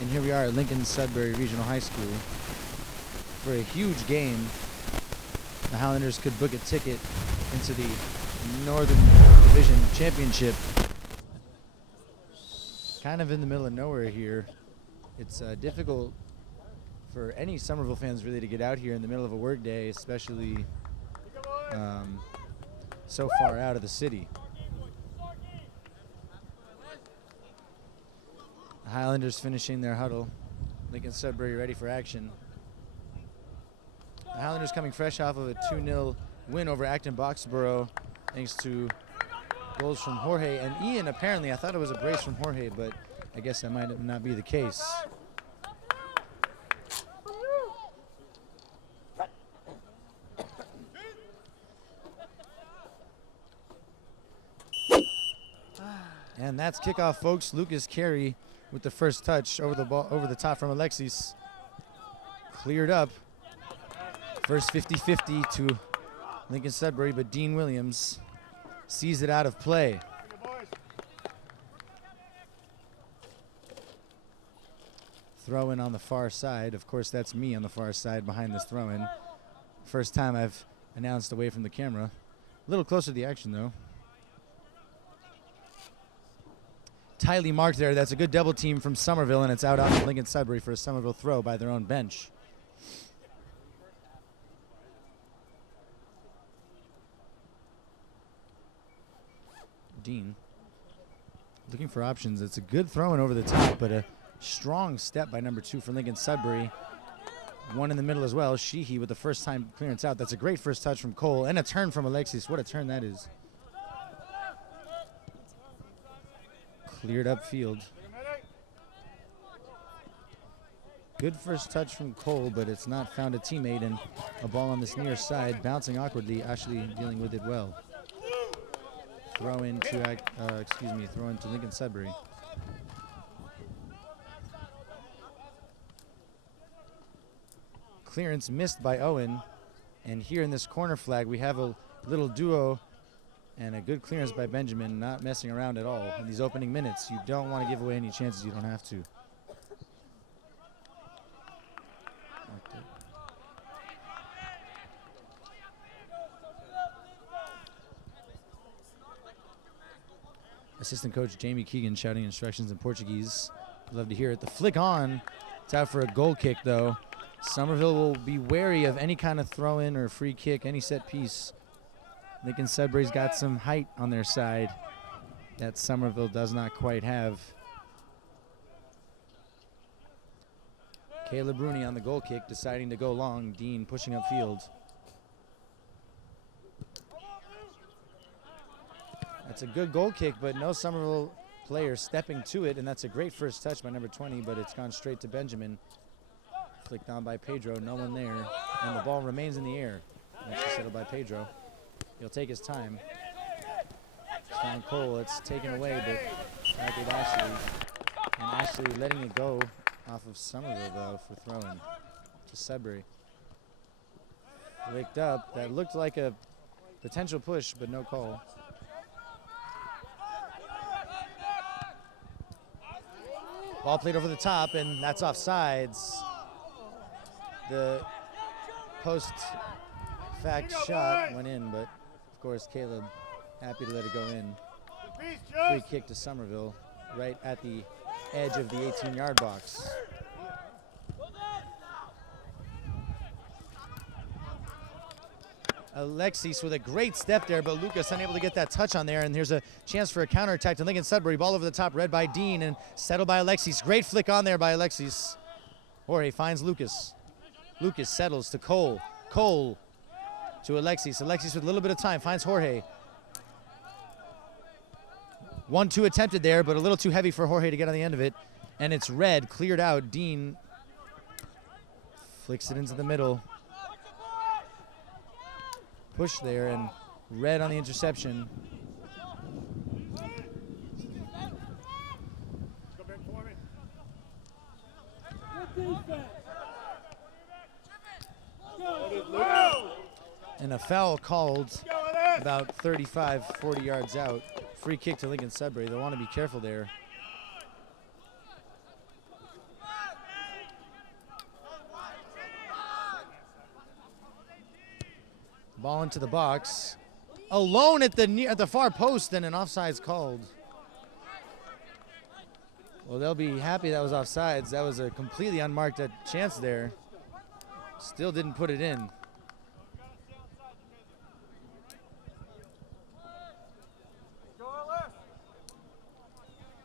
And here we are at Lincoln-Sudbury Regional High School for a huge game. The Highlanders could book a ticket into the Northern Division Championship. Kind of in the middle of nowhere here. It's difficult for any Somerville fans really to get out here in the middle of a work day, especially so far out of the city. The Highlanders finishing their huddle. Lincoln-Sudbury ready for action. The Highlanders coming fresh off of a 2-0 win over Acton-Boxborough, thanks to goals from Jorge and Ian. Apparently, I thought it was a brace from Jorge, but I guess that might not be the case. And that's kickoff, folks. Lucas Carey with the first touch over the ball, over the top from Alexis. Cleared up. First 50-50 to Lincoln-Sudbury, but Dean Williams sees it out of play. Throw-in on the far side. Of course, that's me on the far side behind this throw-in. First time I've announced away from the camera. A little closer to the action, though. Tightly marked there. That's a good double team from Somerville, and it's out on Lincoln-Sudbury for a Somerville throw by their own bench. Dean looking for options. It's a good throw-in over the top, but a strong step by number 2 for Lincoln-Sudbury. One in the middle as well. Sheehy with the first time clearance out. That's a great first touch from Cole, and a turn from Alexis. What a turn that is. Cleared up field. Good first touch from Cole, but it's not found a teammate, and a ball on this near side, bouncing awkwardly. Ashley dealing with it well. Throw into Lincoln-Sudbury. Clearance missed by Owen, and here in this corner flag we have a little duo. And a good clearance by Benjamin, not messing around at all. In these opening minutes, you don't want to give away any chances you don't have to. Assistant coach Jamie Keegan shouting instructions in Portuguese. Love to hear it. The flick on. It's out for a goal kick, though. Somerville will be wary of any kind of throw-in or free kick, any set piece. Lincoln-Sudbury's got some height on their side that Somerville does not quite have. Caleb Rooney on the goal kick, deciding to go long. Dean pushing upfield. That's a good goal kick, but no Somerville player stepping to it, and that's a great first touch by number 20, but it's gone straight to Benjamin. Flicked on by Pedro, no one there, and the ball remains in the air. That's settled by Pedro. He'll take his time. Found Cole, it's taken away, but back with Ashley. And Ashley letting it go off of Somerville, though, for throwing to Sudbury. Flicked up, that looked like a potential push, but no call. Ball played over the top, and that's offsides. The post-fact shot went in, but of course, Caleb happy to let it go in. Free kick to Somerville, right at the edge of the 18-yard box. Alexis with a great step there, but Lucas unable to get that touch on there, and here's a chance for a counterattack to Lincoln-Sudbury. Ball over the top, read by Dean, and settled by Alexis. Great flick on there by Alexis. Jorge finds Lucas. Lucas settles to Cole. Cole to Alexis. Alexis with a little bit of time finds Jorge. 1-2 attempted there, but a little too heavy for Jorge to get on the end of it. And it's red, cleared out. Dean flicks it into the middle. Push there, and red on the interception. And a foul called about 35, 40 yards out. Free kick to Lincoln-Sudbury. They'll want to be careful there. Ball into the box. Alone at the far post, and an offside's called. Well, they'll be happy that was offsides. That was a completely unmarked chance there. Still didn't put it in.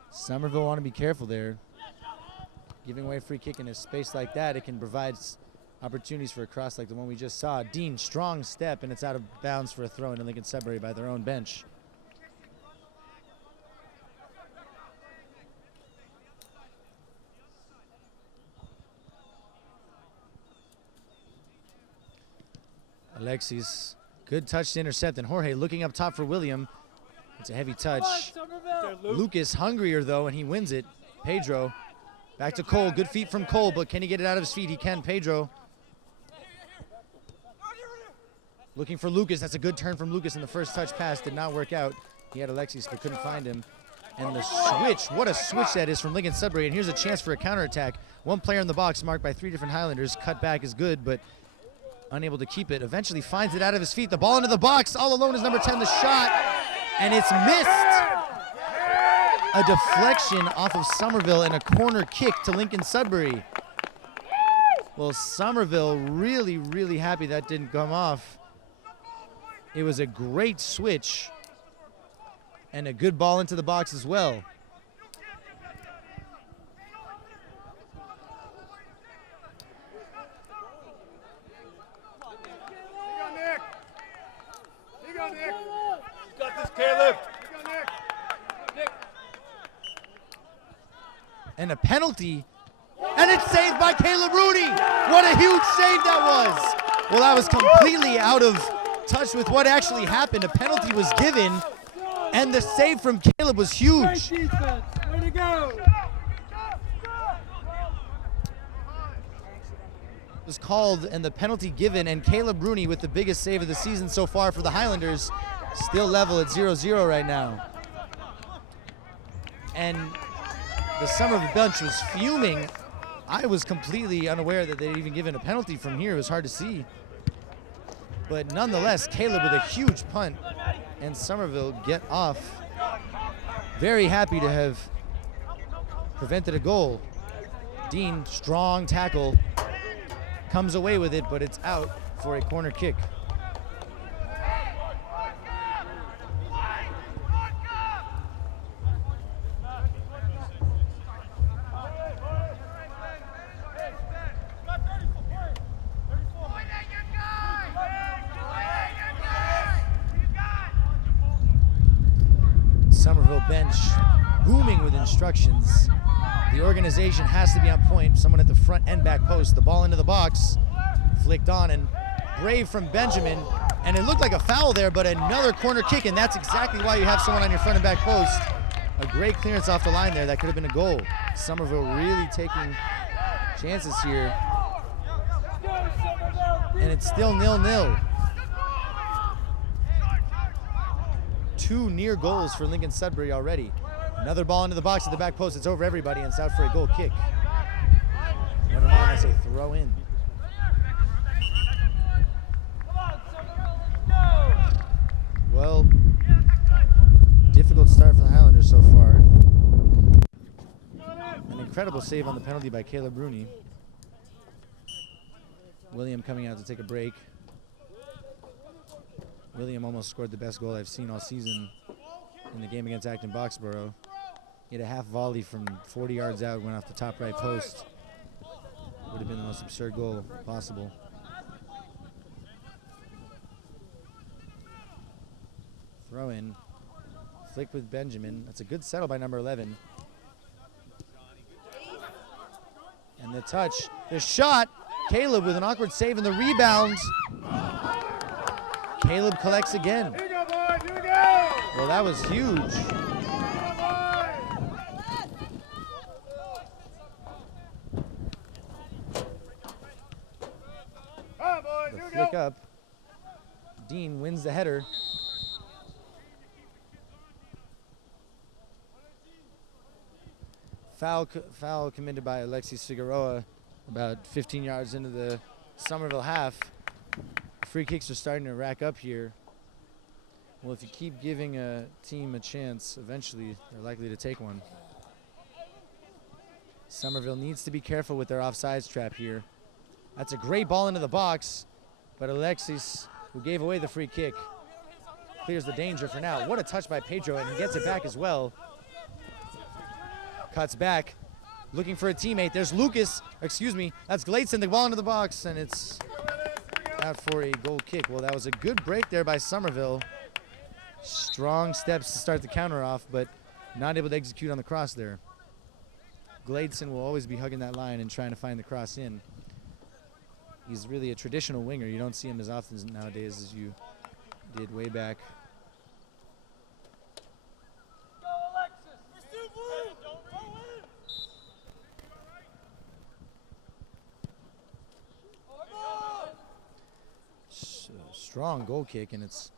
Somerville want to be careful there. Giving away a free kick in a space like that, it can provide opportunities for a cross like the one we just saw. Dean, strong step, and it's out of bounds for a throw into Lincoln-Sudbury by their own bench. Alexis, good touch to intercept, and Jorge looking up top for William. It's a heavy touch. Lucas hungrier though, and he wins it. Pedro, back to Cole, good feet from Cole, but can he get it out of his feet? He can, Pedro. Looking for Lucas, that's a good turn from Lucas, and the first touch pass did not work out. He had Alexis, but couldn't find him. And the switch, what a switch that is from Lincoln-Sudbury, and here's a chance for a counterattack. One player in the box marked by 3 different Highlanders. Cut back is good, but unable to keep it. Eventually finds it out of his feet. The ball into the box. All alone is number 10, the shot. And it's missed. A deflection off of Somerville and a corner kick to Lincoln-Sudbury. Well, Somerville really, really happy that didn't come off. It was a great switch and a good ball into the box as well. Caleb. And a penalty, and it's saved by Caleb Rooney. What a huge save that was. Well, that was completely out of touch with what actually happened. A penalty was given, and the save from Caleb was huge. Way to go. Was called and the penalty given, and Caleb Rooney with the biggest save of the season so far for the Highlanders. Still level at 0-0 right now. And the Somerville bench was fuming. I was completely unaware that they'd even given a penalty from here. It was hard to see. But nonetheless, Caleb with a huge punt, and Somerville get off. Very happy to have prevented a goal. Dean, strong tackle, comes away with it, but it's out for a corner kick. Somerville bench booming with instructions. The organization has to be on point. Someone at the front and back post. The ball into the box, flicked on, and brave from Benjamin. And it looked like a foul there, but another corner kick, and that's exactly why you have someone on your front and back post. A great clearance off the line there. That could have been a goal. Somerville really taking chances here. And it's still 0-0. 2 near goals for Lincoln-Sudbury already. Another ball into the box at the back post. It's over everybody, and it's out for a goal kick. Never mind, that's a throw in. Well, difficult start for the Highlanders so far. An incredible save on the penalty by Caleb Rooney. William coming out to take a break. William almost scored the best goal I've seen all season in the game against Acton Boxborough. He had a half volley from 40 yards out, went off the top right post. Would have been the most absurd goal possible. Throw in, flick with Benjamin. That's a good settle by number 11. And the touch, the shot. Caleb with an awkward save and the rebound. Caleb collects again. Here we go, boys. Here we go. Well, that was huge. The flick up. Dean wins the header. Foul committed by Alexis Figueroa about 15 yards into the Somerville half. Free kicks are starting to rack up here. Well, if you keep giving a team a chance, eventually they're likely to take one. Somerville needs to be careful with their offsides trap here. That's a great ball into the box, but Alexis, who gave away the free kick, clears the danger for now. What a touch by Pedro, and he gets it back as well. Cuts back, looking for a teammate. There's Lucas, excuse me, that's Gladson, the ball into the box, and it's out for a goal kick. Well, that was a good break there by Somerville. Strong steps to start the counter off, but not able to execute on the cross there. Gladson will always be hugging that line and trying to find the cross in. He's really a traditional winger. You don't see him as often nowadays as you did way back. Strong goal kick, and it's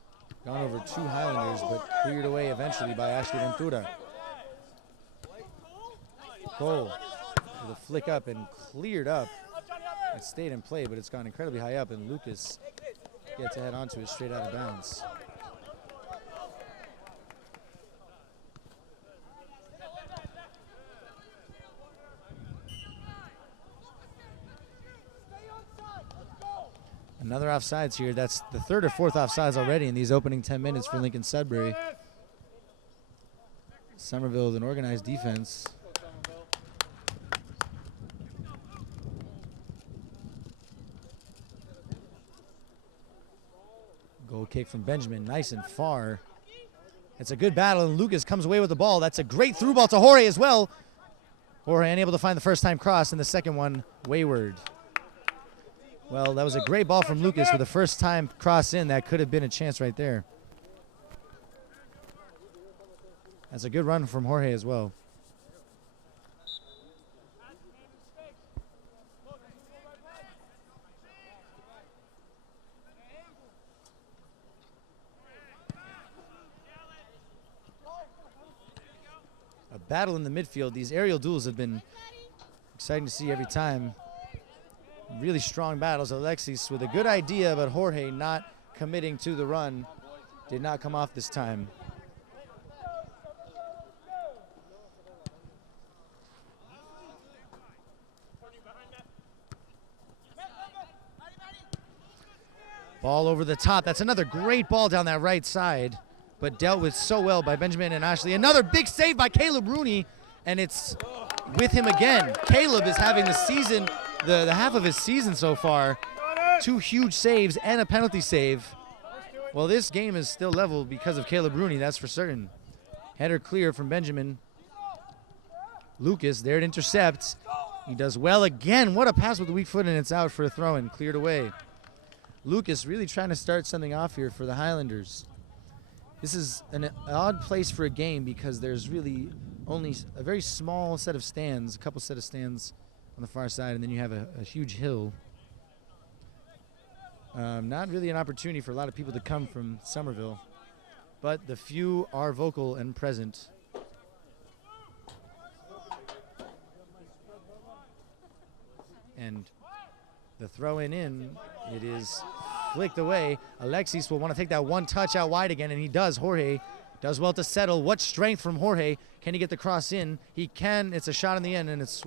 gone over two Highlanders, but cleared away eventually by Ashley Ventura. Goal with a flick up and cleared up. It stayed in play, but it's gone incredibly high up, and Lucas gets to head onto it straight out of bounds. Another offsides here. That's the third or fourth offsides already in these opening 10 minutes for Lincoln-Sudbury. Somerville with an organized defense. Goal kick from Benjamin, nice and far. It's a good battle, and Lucas comes away with the ball. That's a great through ball to Jorge as well. Jorge unable to find the first time cross, and the second one wayward. Well, that was a great ball from Lucas for the first time cross in. That could have been a chance right there. That's a good run from Jorge as well. A battle in the midfield. These aerial duels have been exciting to see every time. Really strong battles. Alexis with a good idea, but Jorge not committing to the run. Did not come off this time. Ball over the top. That's another great ball down that right side, but dealt with so well by Benjamin and Ashley. Another big save by Caleb Rooney, and it's with him again. Caleb is having the season, the half of his season so far. Two huge saves and a penalty save. Well, this game is still level because of Caleb Rooney, that's for certain. Header clear from Benjamin. Lucas there to intercept. He does well again. What a pass with the weak foot, and it's out for a throw-in, cleared away. Lucas really trying to start something off here for the Highlanders. This is an odd place for a game because there's really only a very small set of stands, a couple set of stands on the far side, and then you have a huge hill. Not really an opportunity for a lot of people to come from Somerville, but the few are vocal and present. And the throw in, it is flicked away. Alexis will want to take that one touch out wide again, and he does. Jorge does well to settle. What strength from Jorge. Can he get the cross in? He can. It's a shot in the end, and it's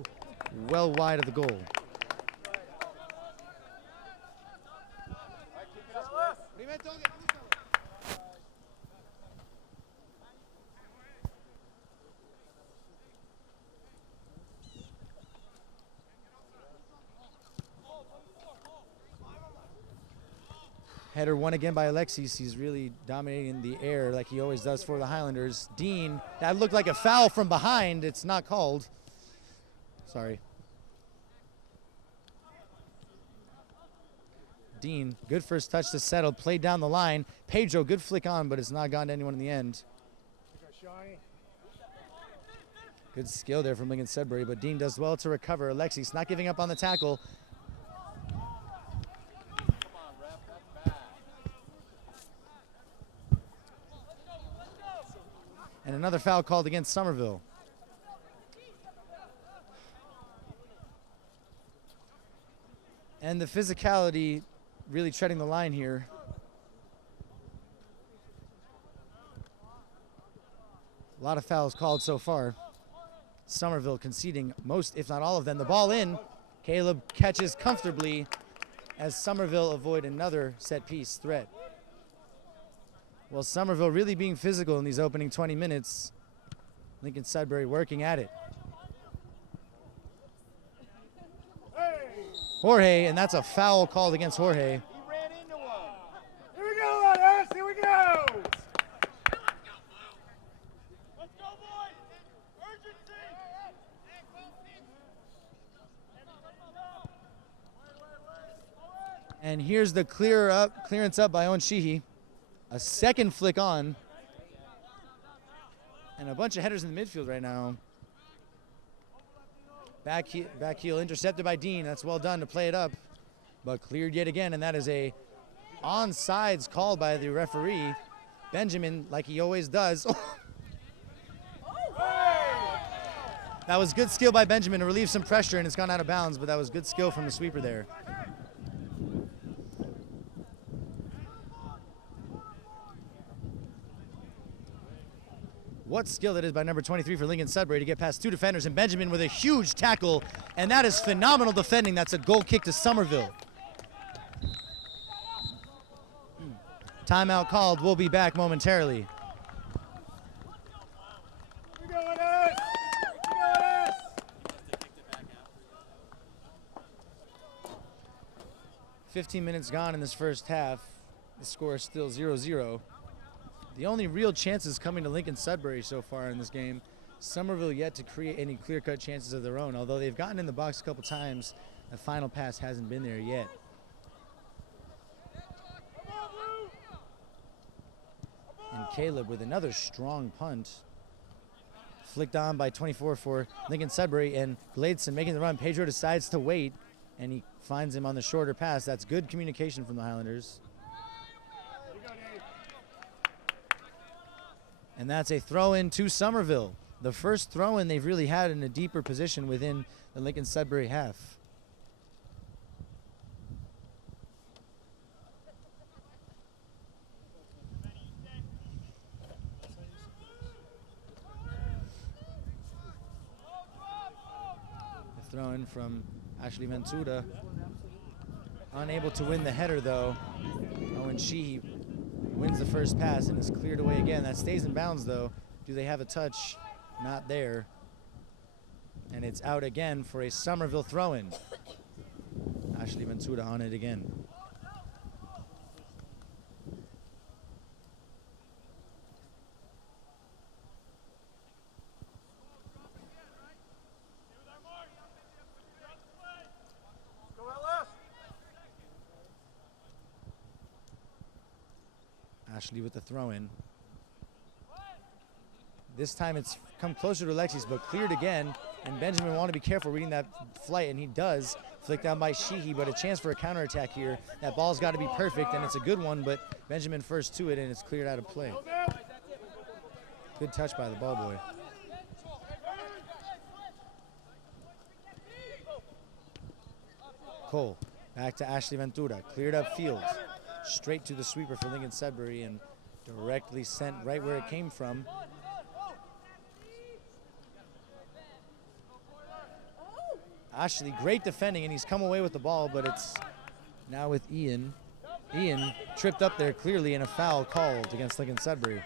well wide of the goal. Header won again by Alexis. He's really dominating the air like he always does for the Highlanders. Dean, that looked like a foul from behind. It's not called. Sorry. Dean, good first touch to settle. Played down the line. Pedro, good flick on, but it's not gone to anyone in the end. Good skill there from Lincoln-Sudbury, but Dean does well to recover. Alexis not giving up on the tackle. And another foul called against Somerville. And the physicality really treading the line here. A lot of fouls called so far. Somerville conceding most, if not all of them. The ball in. Caleb catches comfortably as Somerville avoid another set piece threat. Well, Somerville really being physical in these opening 20 minutes. Lincoln-Sudbury working at it. Jorge, and that's a foul called against Jorge. He ran into one. Here we go, Letters. Here we go. Let's go, boys. Urgency. And here's the clearance up by Owen Sheehy. A second flick on. And a bunch of headers in the midfield right now. Back heel intercepted by Dean. That's well done to play it up. But cleared yet again, and that is a onside called by the referee. Benjamin, like he always does. That was good skill by Benjamin to relieve some pressure, and it's gone out of bounds, but that was good skill from the sweeper there. What skill that is by number 23 for Lincoln-Sudbury to get past two defenders, and Benjamin with a huge tackle, and that is phenomenal defending. That's a goal kick to Somerville. Timeout called. We'll be back momentarily. We go, Letters. We go, Letters. 15 minutes gone in this first half. The score is still 0-0. The only real chances coming to Lincoln-Sudbury so far in this game, Somerville yet to create any clear-cut chances of their own. Although they've gotten in the box a couple times, the final pass hasn't been there yet. And Caleb with another strong punt. Flicked on by 24 for Lincoln-Sudbury, and Gladson making the run. Pedro decides to wait, and he finds him on the shorter pass. That's good communication from the Highlanders. And that's a throw-in to Somerville. The first throw-in they've really had in a deeper position within the Lincoln-Sudbury half. The throw-in from Ashley Ventura. Unable to win the header, though. Owen Sheehy wins the first pass and is cleared away again. That stays in bounds, though. Do they have a touch? Not there. And it's out again for a Somerville throw-in. Ashley Ventura on it again. Ashley with the throw-in. This time it's come closer to Alexis, but cleared again. And Benjamin wanted to be careful reading that flight, and he does. Flicked down by Sheehy, but a chance for a counterattack here. That ball's got to be perfect, and it's a good one, but Benjamin first to it, and it's cleared out of play. Good touch by the ball boy. Cole, back to Ashley Ventura. Cleared up field. Straight to the sweeper for Lincoln-Sudbury and directly sent right where it came from. Ashley, great defending, and he's come away with the ball, but it's now with Ian. Ian tripped up there clearly, and a foul called against Lincoln-Sudbury.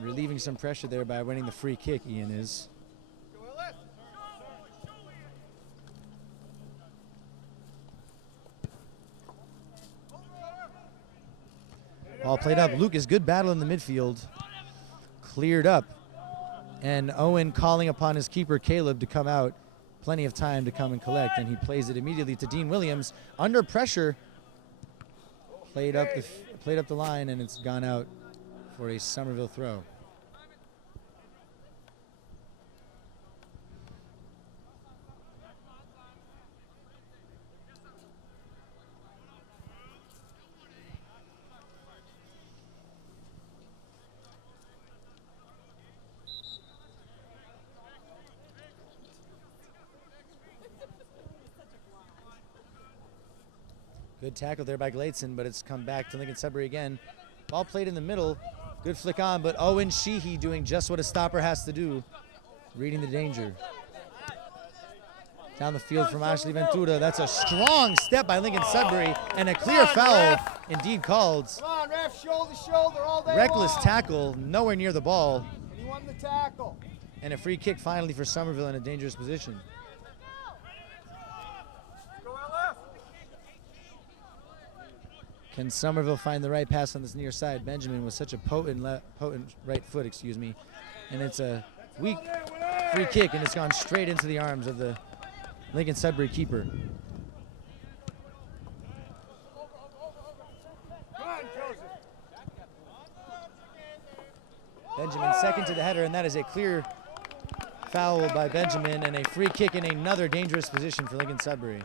Relieving some pressure there by winning the free kick, Ian is. Ball played up. Lucas, good battle in the midfield. Cleared up. And Owen calling upon his keeper, Caleb, to come out. Plenty of time to come and collect, and he plays it immediately to Dean Williams. Under pressure. Played up the line, and it's gone out for a Somerville throw. Good tackle there by Gladson, but it's come back to Lincoln-Sudbury again. Ball played in the middle. Good flick on, but Owen Sheehy doing just what a stopper has to do. Reading the danger. Down the field from Ashley Ventura. That's a strong step by Lincoln-Sudbury and a clear foul indeed called. Come on, ref, shoulder to shoulder all day Reckless long. tackle, nowhere near the ball. And he won the tackle. And a free kick finally for Somerville in a dangerous position. Can Somerville find the right pass on this near side? Benjamin with such a potent right foot, excuse me. And it's a weak free kick, and it's gone straight into the arms of the Lincoln-Sudbury keeper. Benjamin second to the header, and that is a clear foul by Benjamin and a free kick in another dangerous position for Lincoln-Sudbury.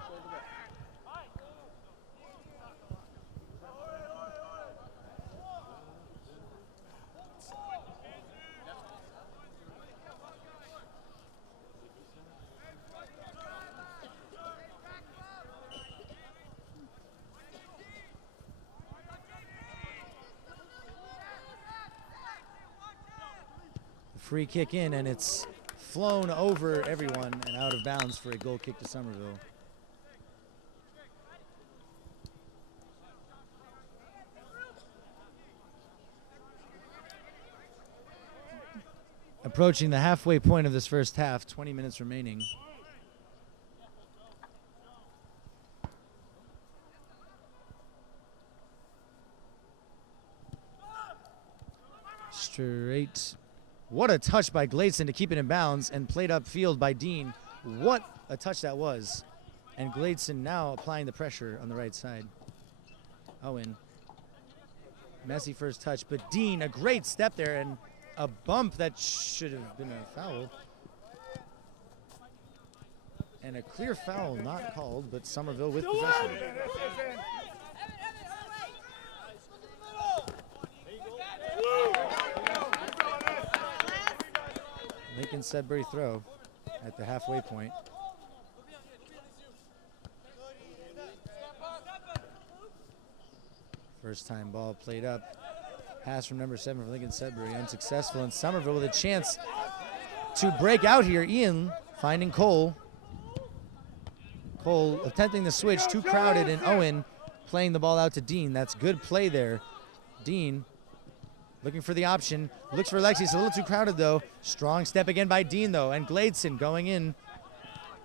Free kick in, and it's flown over everyone and out of bounds for a goal kick to Somerville. Approaching the halfway point of this first half, 20 minutes remaining. Straight. What a touch by Gladson to keep it in bounds and played upfield by Dean. What a touch that was. And Gladson now applying the pressure on the right side. Owen. Messy first touch, but Dean, a great step there and a bump that should have been a foul. And a clear foul not called, but Somerville with possession. Lincoln-Sudbury throw at the halfway point. First time ball played up. Pass from number 7 for Lincoln-Sudbury, unsuccessful, and Somerville with a chance to break out here. Ian finding Cole. Cole attempting the switch, too crowded, and Owen playing the ball out to Dean. That's good play there. Dean looking for the option, looks for Alexis, a little too crowded though. Strong step again by Dean though, and Gladson going in.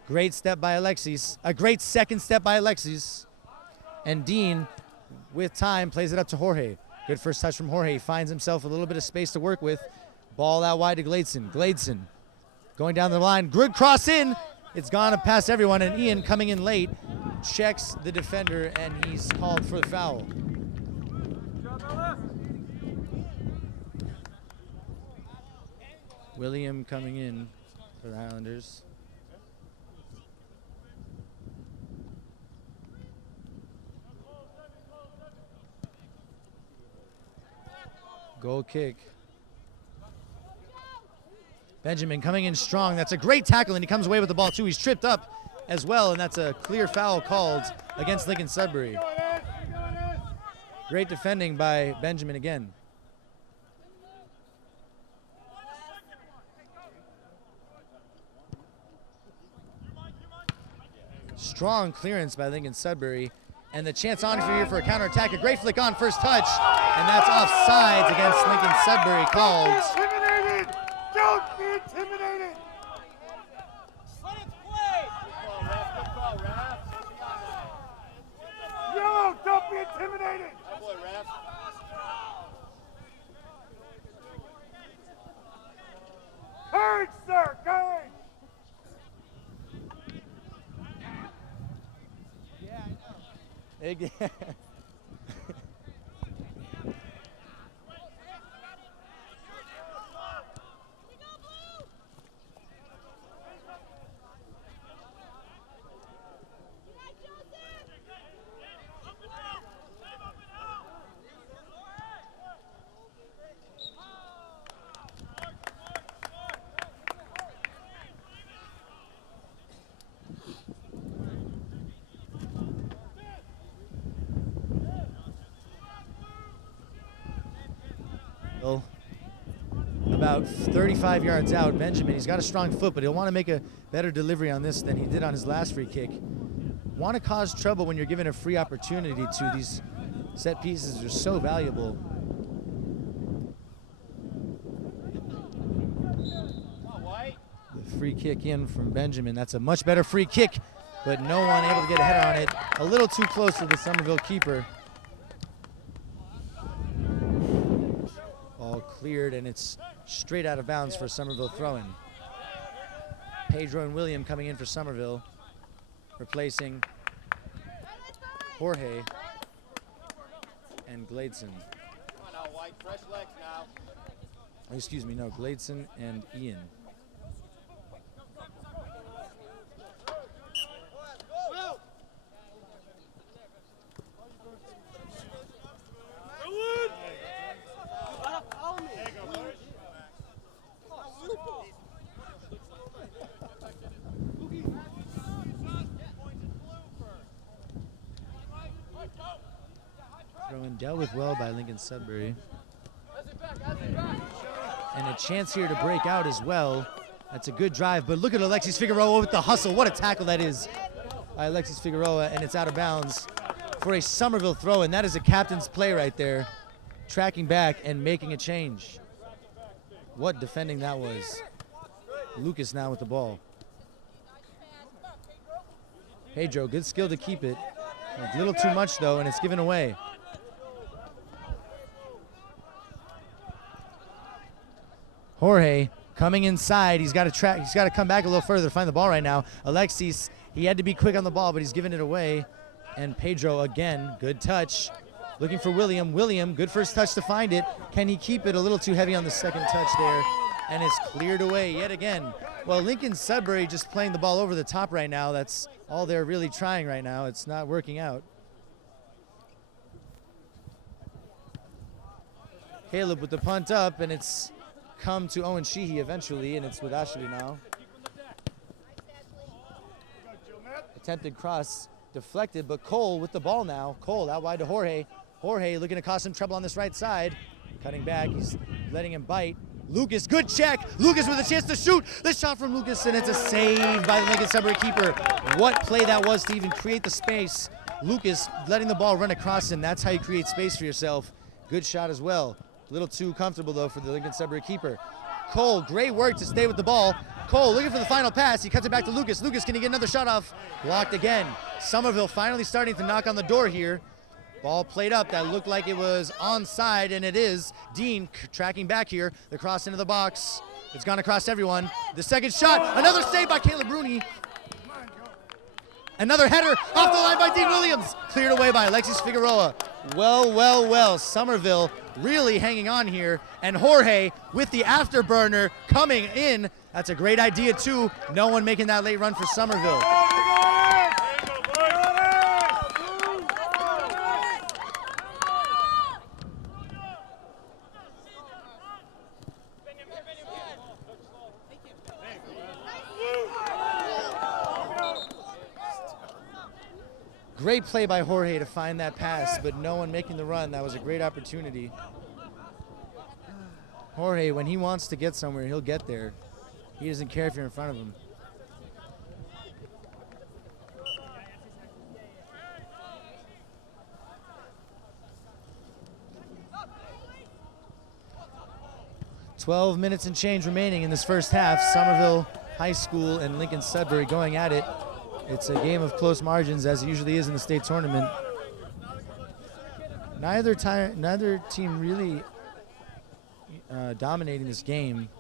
Great step by Alexis, a great second step by Alexis. And Dean, with time, plays it up to Jorge. Good first touch from Jorge, finds himself a little bit of space to work with. Ball out wide to Gladson. Gladson going down the line, good cross in. It's gone past everyone, and Ian coming in late, checks the defender, and he's called for the foul. William coming in for the Highlanders. Goal kick. Benjamin coming in strong. That's a great tackle, and he comes away with the ball too. He's tripped up as well, and that's a clear foul called against Lincoln-Sudbury. Great defending by Benjamin again. Strong clearance by Lincoln-Sudbury, and the chance on for here for a counterattack. A great flick on, first touch, and that's offsides against Lincoln-Sudbury called. Intimidated! Don't be intimidated! Let it play! Good call, ref. Yo, don't be intimidated! Good boy, ref. Courage, sir, courage! Again. about 35 yards out. Benjamin, he's got a strong foot, but he'll want to make a better delivery on this than he did on his last free kick. Want to cause trouble when you're given a free opportunity to. These set pieces are so valuable. The free kick in from Benjamin. That's a much better free kick, but no one able to get a header on it. A little too close to the Somerville keeper. Ball cleared, and it's straight out of bounds for Somerville throw-in. Pedro and William coming in for Somerville, replacing Jorge and Gladeson. Oh, excuse me, no, Gladeson and Ian. Throw-in dealt with well by Lincoln-Sudbury. And a chance here to break out as well. That's a good drive, but look at Alexis Figueroa with the hustle. What a tackle that is by Alexis Figueroa, and it's out of bounds for a Somerville throw-in. That is a captain's play right there, tracking back and making a change. What defending that was. Lucas now with the ball. Pedro, good skill to keep it. A little too much though, and it's given away. Jorge coming inside. He's got to come back a little further to find the ball right now. Alexis, he had to be quick on the ball, but he's given it away. And Pedro again, good touch. Looking for William. William, good first touch to find it. Can he keep it? A little too heavy on the second touch there. And it's cleared away yet again. Well, Lincoln-Sudbury just playing the ball over the top right now. That's all they're really trying right now. It's not working out. Caleb with the punt up, and it's come to Owen Sheehy eventually, and it's with Ashley now. Attempted cross deflected, but Cole with the ball now. Cole out wide to Jorge. Jorge looking to cause some trouble on this right side. Cutting back, he's letting him bite. Lucas, good check. Lucas with a chance to shoot. The shot from Lucas, and it's a save by the Lincoln-Sudbury keeper. What play that was to even create the space. Lucas letting the ball run across him. That's how you create space for yourself. Good shot as well. A little too comfortable though for the Lincoln-Sudbury keeper. Cole, great work to stay with the ball. Cole looking for the final pass. He cuts it back to Lucas. Lucas, can he get another shot off? Blocked again. Somerville finally starting to knock on the door here. Ball played up. That looked like it was onside, and it is. Dean tracking back here. The cross into the box. It's gone across everyone. The second shot. Another save by Caleb Rooney. Another header off the line by Dean Williams. Cleared away by Alexis Figueroa. Well, well, well. Somerville really hanging on here. And Jorge with the afterburner coming in. That's a great idea, too. No one making that late run for Somerville. Great play by Jorge to find that pass, but no one making the run. That was a great opportunity. Jorge, when he wants to get somewhere, he'll get there. He doesn't care if you're in front of him. "12 minutes and change remaining in this first half. Somerville High School and Lincoln-Sudbury going at it. It's a game of close margins, as it usually is in the state tournament. Neither team really dominating this game.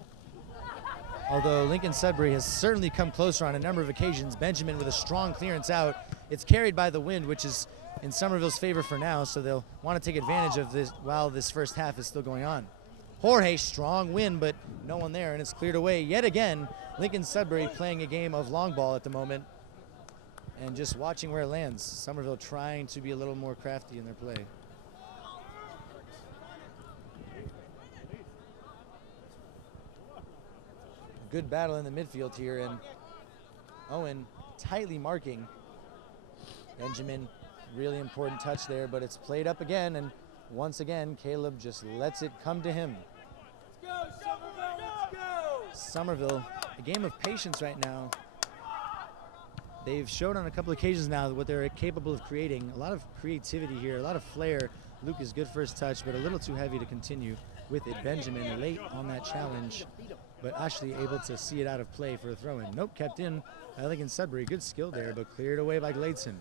Although Lincoln-Sudbury has certainly come closer on a number of occasions. Benjamin with a strong clearance out. It's carried by the wind, which is in Somerville's favor for now, so they'll want to take advantage of this while this first half is still going on. Jorge, strong win, but no one there, and it's cleared away yet again. Lincoln-Sudbury playing a game of long ball at the moment and just watching where it lands. Somerville trying to be a little more crafty in their play. Good battle in the midfield here, and Owen tightly marking. Benjamin, really important touch there, but it's played up again, and once again, Caleb just lets it come to him. Let's go, Somerville! Somerville, a game of patience right now. They've showed on a couple occasions now what they're capable of creating. A lot of creativity here, a lot of flair. Lucas, good first touch, but a little too heavy to continue with it. Benjamin late on that challenge, but Ashley able to see it out of play for a throw-in. Nope, kept in by Lincoln-Sudbury. Good skill there, but cleared away by Gladson.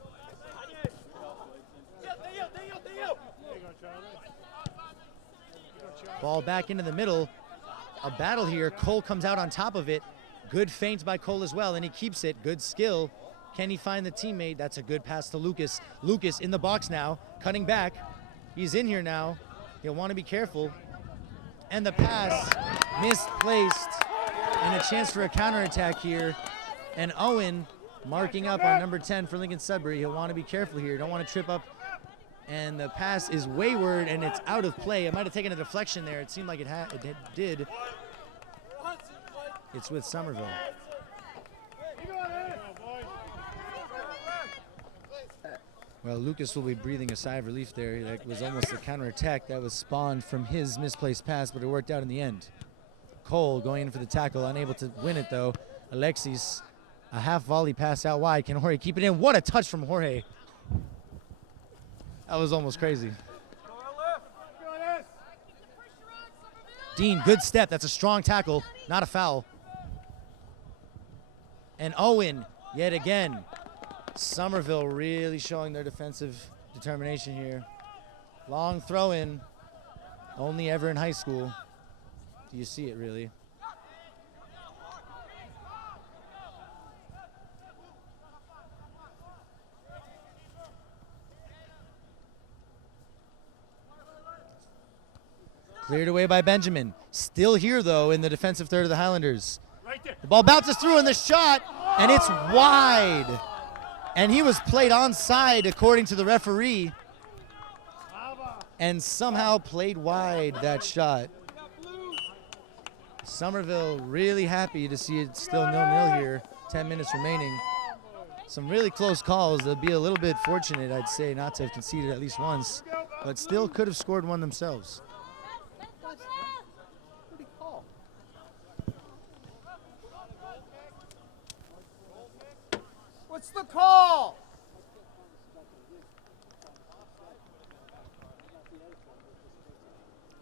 Ball back into the middle. A battle here. Cole comes out on top of it. Good feint by Cole as well, and he keeps it. Good skill. Can he find the teammate? That's a good pass to Lucas. Lucas in the box now, cutting back. He's in here now. He'll want to be careful. And the pass misplaced, and a chance for a counterattack here. And Owen marking up on number 10 for Lincoln-Sudbury. He'll want to be careful here. Don't want to trip up. And the pass is wayward, and it's out of play. It might have taken a deflection there. It seemed like it did. It's with Somerville. Well, Lucas will be breathing a sigh of relief there. That was almost a counterattack that was spawned from his misplaced pass, but it worked out in the end. Cole going in for the tackle, unable to win it though. Alexis, a half volley pass out wide. Can Jorge keep it in? What a touch from Jorge. That was almost crazy. Dean, good step. That's a strong tackle, not a foul. And Owen, yet again. Somerville really showing their defensive determination here. Long throw in, only ever in high school do you see it really. Cleared away by Benjamin. Still here though in the defensive third of the Highlanders. The ball bounces through and the shot, and it's wide. And he was played onside according to the referee, and somehow played wide that shot. Somerville really happy to see it still 0-0 here, 10 minutes remaining. Some really close calls. They'll be a little bit fortunate, I'd say, not to have conceded at least once, but still could have scored one themselves. What's the call?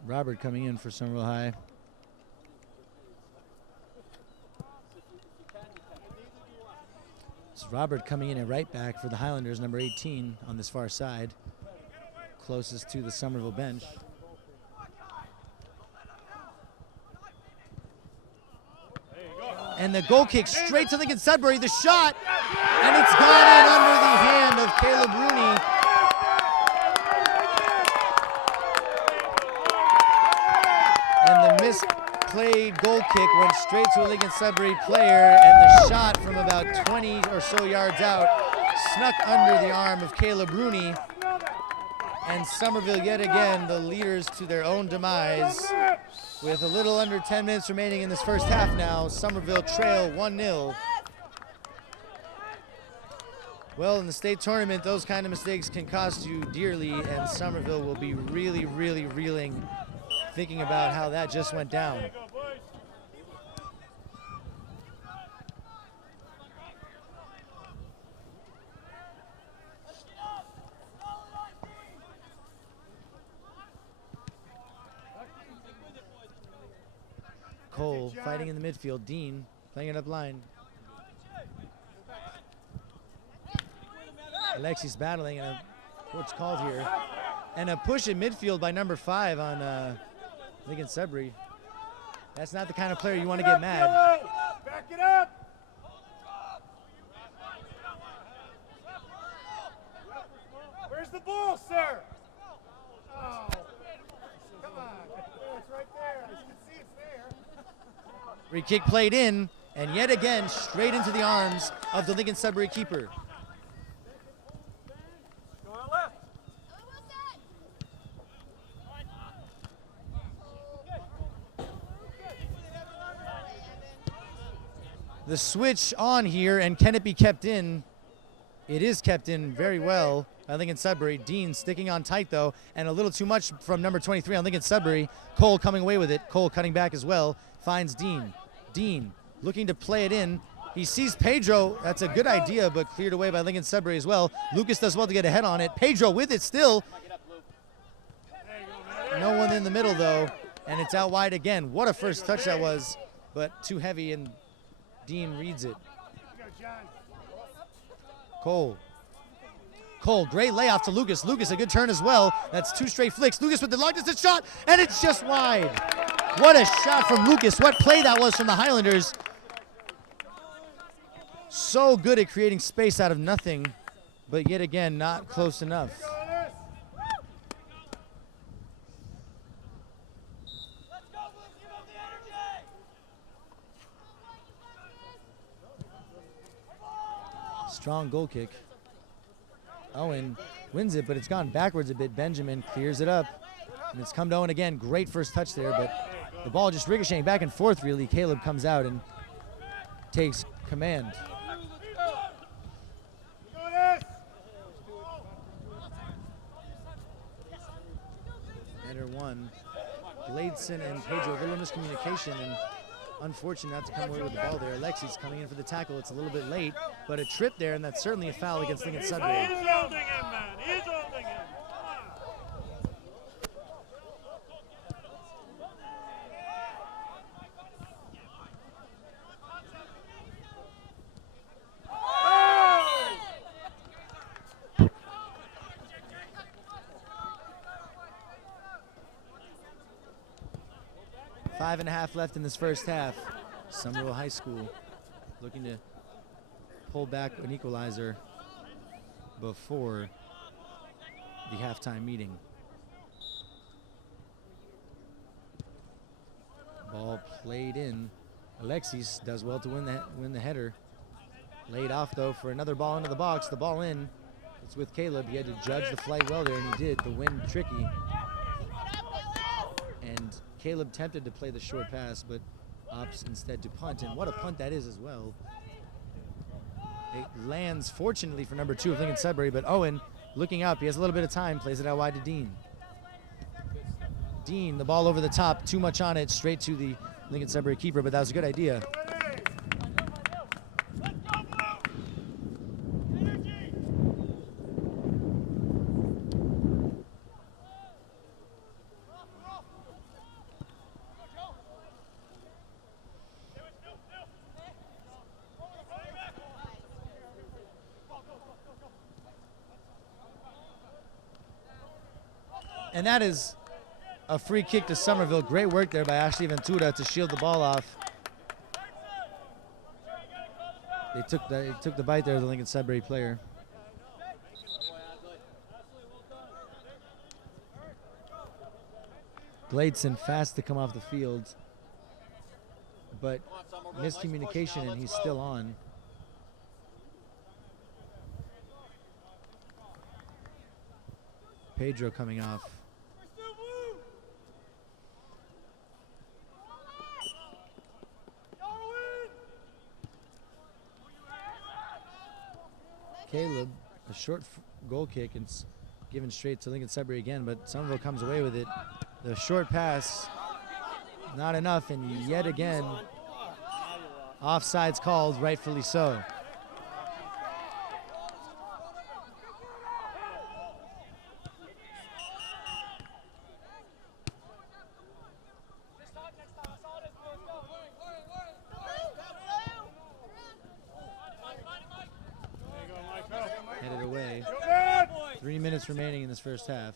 Robert coming in for Somerville High. It's Robert coming in at right back for the Highlanders, number 18 on this far side, closest to the Somerville bench. And the goal kick straight to Lincoln-Sudbury, the shot, and it's gone in under the hand of Caleb Rooney. And the misplayed goal kick went straight to a Lincoln-Sudbury player, and the shot from about 20 or so yards out snuck under the arm of Caleb Rooney. And Somerville yet again the leaders to their own demise. With a little under 10 minutes remaining in this first half now, Somerville trail 1-0. Well, in the state tournament, those kind of mistakes can cost you dearly, and Somerville will be really, really reeling, thinking about how that just went down. Cole fighting in the midfield. Dean playing it up line. Alexis battling, and what's called here. And a push in midfield by number 5 on Lincoln-Sudbury. That's not the kind of player you want to get mad. Back it up. Where's the ball, sir? Oh, come on. It's right there. I can see it's there. Free kick played in, and yet again straight into the arms of the Lincoln-Sudbury keeper. The switch on here, and can it be kept in? It is kept in very well by Lincoln-Sudbury. Dean sticking on tight though, and a little too much from number 23 on Lincoln-Sudbury. Cole coming away with it. Cole cutting back as well. Finds Dean. Dean looking to play it in. He sees Pedro. That's a good idea, but cleared away by Lincoln-Sudbury as well. Lucas does well to get a head on it. Pedro with it still. No one in the middle, though, and it's out wide again. What a first touch that was, but too heavy, and Dean reads it. Cole, great layoff to Lucas. Lucas, a good turn as well. That's 2 straight flicks. Lucas with the long distance shot, and it's just wide. What a shot from Lucas. What play that was from the Highlanders. So good at creating space out of nothing, but yet again, not close enough. Strong goal kick. Owen wins it, but it's gone backwards a bit. Benjamin clears it up, and it's come to Owen again. Great first touch there, but the ball just ricocheting back and forth, really. Caleb comes out and takes command. Header one. Bladeson and Pedro, a little miscommunication, and unfortunate not to come away with the ball there. Alexis coming in for the tackle. It's a little bit late, but a trip there, and that's certainly a foul against Lincoln-Sudbury. He's holding him, man. He's holding him. Five and a half left in this first half. Somerville High School looking to pull back an equalizer before the halftime meeting. Ball played in. Alexis does well to win the header. Laid off though for another ball into the box. The ball in. It's with Caleb. He had to judge the flight well there, and he did. The wind tricky. And Caleb tempted to play the short pass, but opts instead to punt, and what a punt that is as well. It lands fortunately for number 2 of Lincoln-Sudbury, but Owen looking up, he has a little bit of time, plays it out wide to Dean. Dean, the ball over the top, too much on it, straight to the Lincoln-Sudbury keeper, but that was a good idea. And that is a free kick to Somerville. Great work there by Ashley Ventura to shield the ball off. They took the bite there, the Lincoln-Sudbury player. Bladeson fast to come off the field, but miscommunication, and he's still on. Pedro coming off. Caleb, a short goal kick, and it's given straight to Lincoln-Sudbury again, but Somerville comes away with it. The short pass, not enough, and yet again, offsides called, rightfully so. Headed away. 3 minutes remaining in this first half.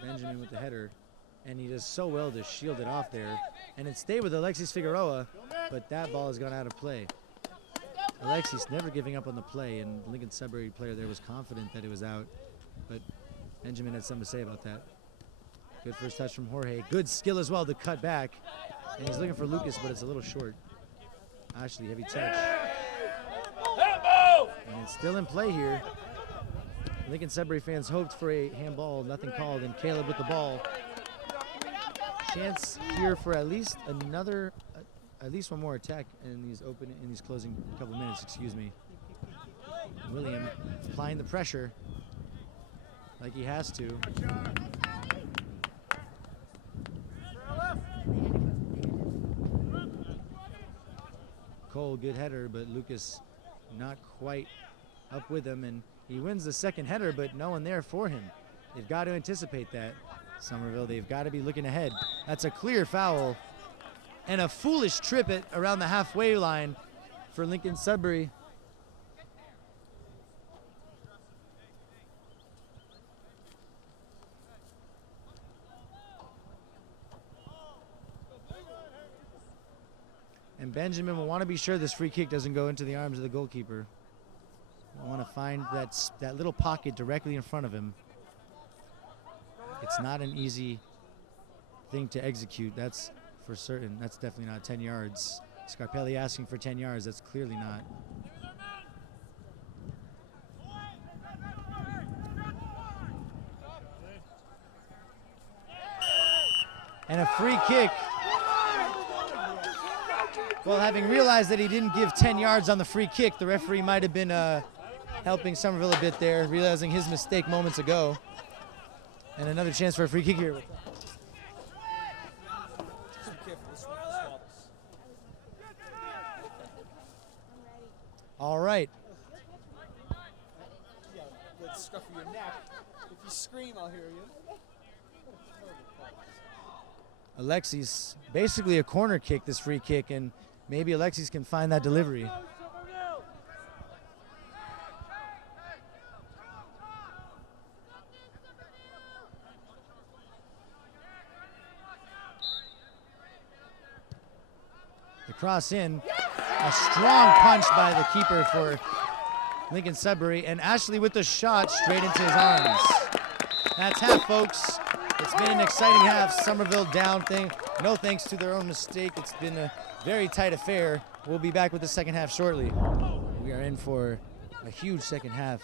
Benjamin with the header, and he does so well to shield it off there. And it stayed with Alexis Figueroa, but that ball has gone out of play. Alexis never giving up on the play, and the Lincoln-Sudbury player there was confident that it was out, but Benjamin had something to say about that. Good first touch from Jorge. Good skill as well to cut back. And he's looking for Lucas, but it's a little short. Ashley, heavy touch. And it's still in play here. Lincoln-Sudbury fans hoped for a handball, nothing called, and Caleb with the ball. Chance here for at least one more attack in these closing couple minutes, excuse me. William applying the pressure like he has to. Cole, good header, but Lucas not quite up with him, and he wins the second header, but no one there for him. They've got to anticipate that. Somerville, they've got to be looking ahead. That's a clear foul and a foolish trip it around the halfway line for Lincoln-Sudbury. And Benjamin will want to be sure this free kick doesn't go into the arms of the goalkeeper. I want to find that little pocket directly in front of him. It's not an easy thing to execute, that's for certain. That's definitely not 10 yards. Scarpelli asking for 10 yards, that's clearly not. And a free kick. Well, having realized that he didn't give 10 yards on the free kick, the referee might have been helping Somerville a bit there, realizing his mistake moments ago. And another chance for a free kick here. All right. Yeah, the scruff of your neck. If you scream, I'll hear you. Alexis, basically a corner kick, this free kick, and maybe Alexis can find that delivery. The cross in, a strong punch by the keeper for Lincoln-Sudbury, and Ashley with the shot straight into his arms. That's half, folks. It's been an exciting half. Somerville down no thanks to their own mistake. It's been a very tight affair. We'll be back with the second half shortly. We are in for a huge second half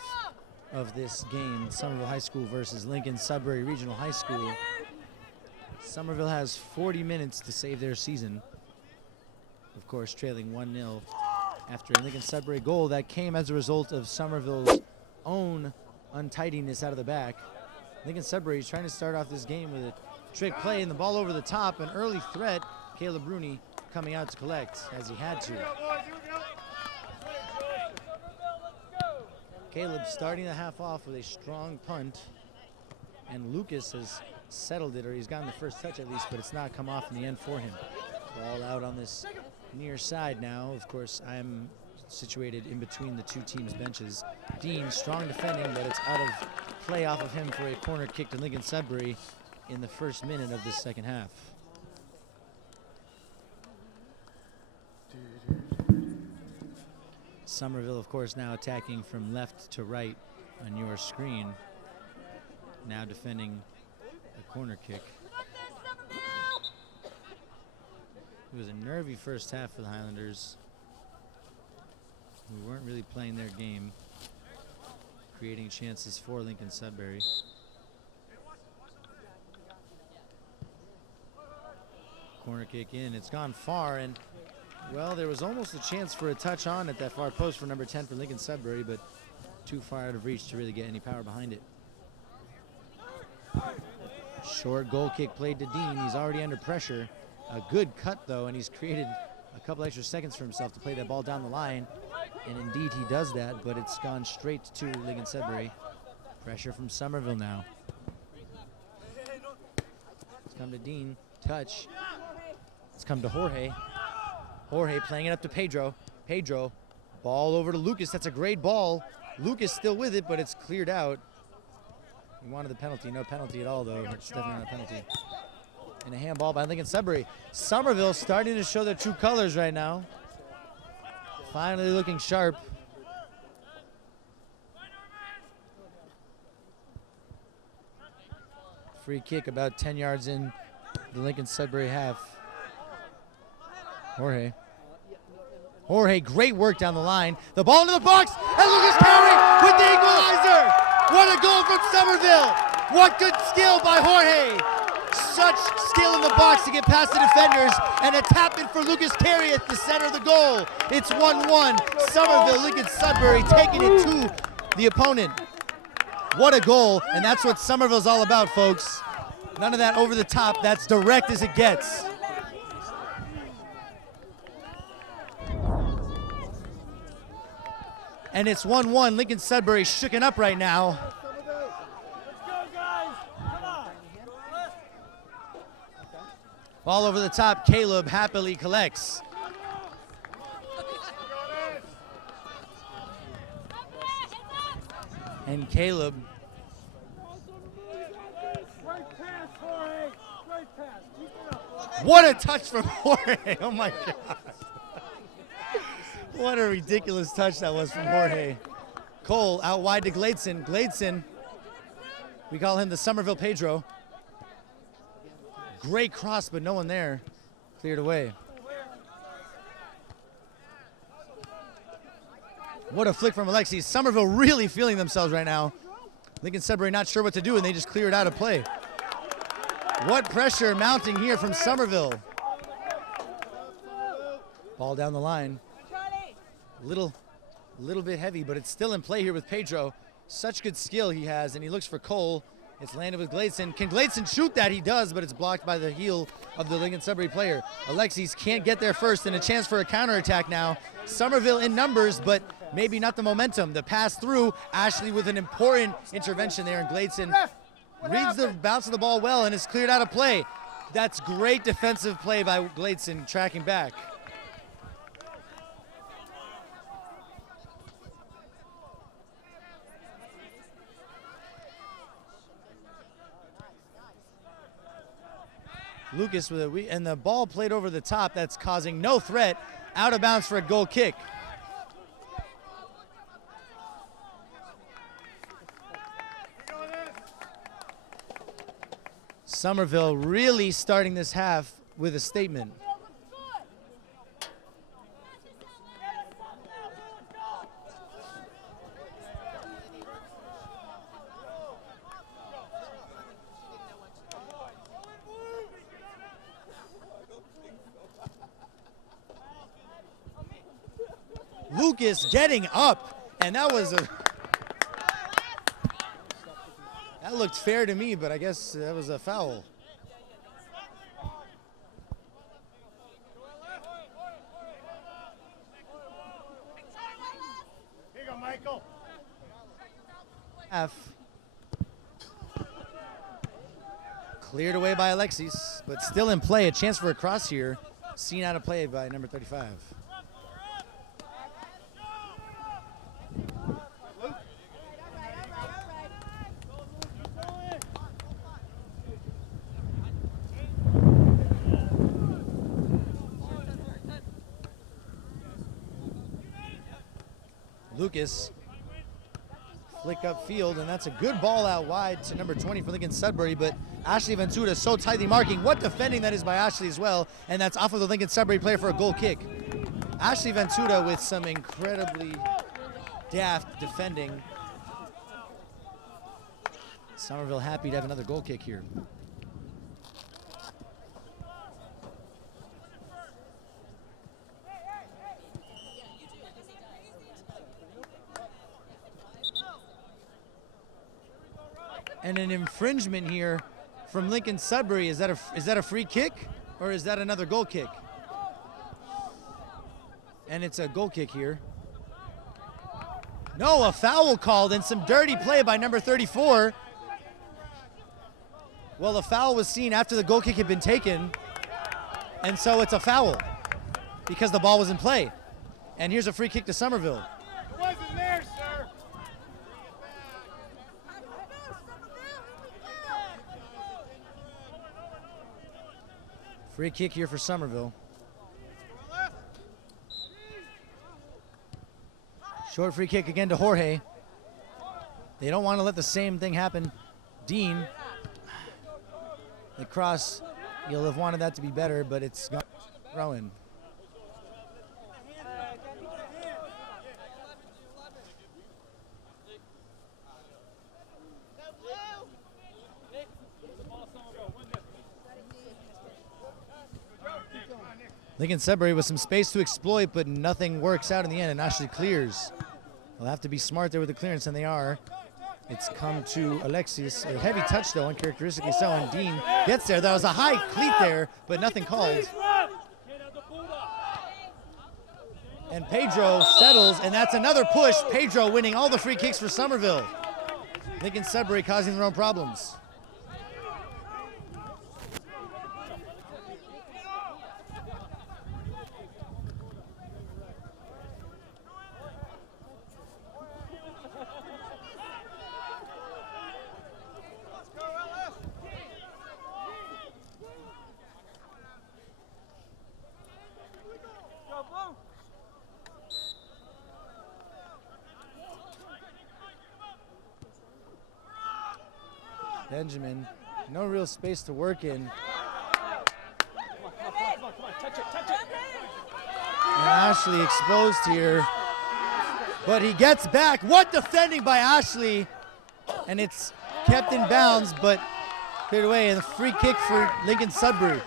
of this game. Somerville High School versus Lincoln-Sudbury Regional High School. Somerville has 40 minutes to save their season. Of course, trailing 1-0 after a Lincoln-Sudbury goal that came as a result of Somerville's own untidiness out of the back. Lincoln-Sudbury is trying to start off this game with a trick play and the ball over the top, an early threat. Caleb Rooney coming out to collect as he had to. Caleb starting the half off with a strong punt, and Lucas has settled it, or he's gotten the first touch at least, but it's not come off in the end for him. Ball out on this near side now. Of course, I'm situated in between the two teams' benches. Dean, strong defending, but it's out of play off of him for a corner kick to Lincoln-Sudbury in the first minute of this second half. Somerville, of course, now attacking from left to right on your screen. Now defending a corner kick. It was a nervy first half for the Highlanders, who weren't really playing their game, creating chances for Lincoln-Sudbury. Corner kick in, it's gone far, and well, there was almost a chance for a touch on at that far post for number 10 for Lincoln-Sudbury, but too far out of reach to really get any power behind it. Short goal kick played to Dean. He's already under pressure. A good cut though, and he's created a couple extra seconds for himself to play that ball down the line, and indeed he does that, but it's gone straight to Lincoln-Sudbury. Pressure from Somerville now. It's come to Dean, touch. It's come to Jorge. Jorge playing it up to Pedro. Pedro, ball over to Lucas. That's a great ball. Lucas still with it, but it's cleared out. He wanted the penalty. No penalty at all, though. It's definitely not a penalty. And a handball by Lincoln-Sudbury. Somerville starting to show their true colors right now. Finally looking sharp. Free kick about 10 yards in the Lincoln-Sudbury half. Jorge. Jorge, great work down the line. The ball into the box, and Lucas Carey with the equalizer. What a goal from Somerville. What good skill by Jorge. Such skill in the box to get past the defenders, and a tap in for Lucas Carey at the center of the goal. It's 1-1. Somerville, Lincoln-Sudbury taking it to the opponent. What a goal, and that's what Somerville's all about, folks. None of that over the top. That's direct as it gets. And it's 1-1. Lincoln-Sudbury shooken up right now. Let's go, guys. Come on. Ball over the top. Caleb happily collects. And Caleb. Great pass, Jorge. Great pass. Keep it up. What a touch from Jorge. Oh my God. What a ridiculous touch that was from Jorge. Cole out wide to Gladson. Gladson, we call him the Somerville Pedro. Great cross, but no one there. Cleared away. What a flick from Alexis. Somerville really feeling themselves right now. Lincoln-Sudbury not sure what to do, and they just clear it out of play. What pressure mounting here from Somerville. Ball down the line. Little bit heavy, but it's still in play here with Pedro. Such good skill he has, and he looks for Cole. It's landed with Gladson. Can Gladson shoot that? He does, but it's blocked by the heel of the Lincoln-Sudbury player. Alexis can't get there first, and a chance for a counterattack now. Somerville in numbers, but maybe not the momentum. The pass through, Ashley with an important intervention there, and Gladson reads the bounce of the ball well and is cleared out of play. That's great defensive play by Gladson, tracking back. Lucas with and the ball played over the top. That's causing no threat. Out of bounds for a goal kick. Somerville really starting this half with a statement. Lucas getting up, and that was that looked fair to me, but I guess that was a foul. Here you go, Michael. Cleared away by Alexis, but still in play. A chance for a cross here. Seen out of play by number 35. Lucas, flick up field, and that's a good ball out wide to number 20 for Lincoln-Sudbury, but Ashley Ventura so tightly marking. What defending that is by Ashley as well, and that's off of the Lincoln-Sudbury player for a goal kick. Ashley Ventura with some incredibly daft defending. Somerville happy to have another goal kick here. And an infringement here from Lincoln-Sudbury. Is that a free kick, or is that another goal kick? And it's a goal kick here. No, a foul called, and some dirty play by number 34. Well, the foul was seen after the goal kick had been taken, and so it's a foul because the ball was in play. And here's a free kick to Somerville. It wasn't there, sir. Free kick here for Somerville. Short free kick again to Jorge. They don't want to let the same thing happen. Dean, the cross, you'll have wanted that to be better, but it's gone. Throw-in. Lincoln-Sudbury with some space to exploit, but nothing works out in the end, and Ashley clears. They'll have to be smart there with the clearance, and they are. It's come to Alexis. A heavy touch, though, uncharacteristically so, and Dean gets there. That was a high cleat there, but nothing called. And Pedro settles, and that's another push. Pedro winning all the free kicks for Somerville. Lincoln-Sudbury causing their own problems. Benjamin, no real space to work in. And Ashley exposed here, but he gets back. What defending by Ashley, and it's kept in bounds, but cleared away, and a free kick for Lincoln-Sudbury.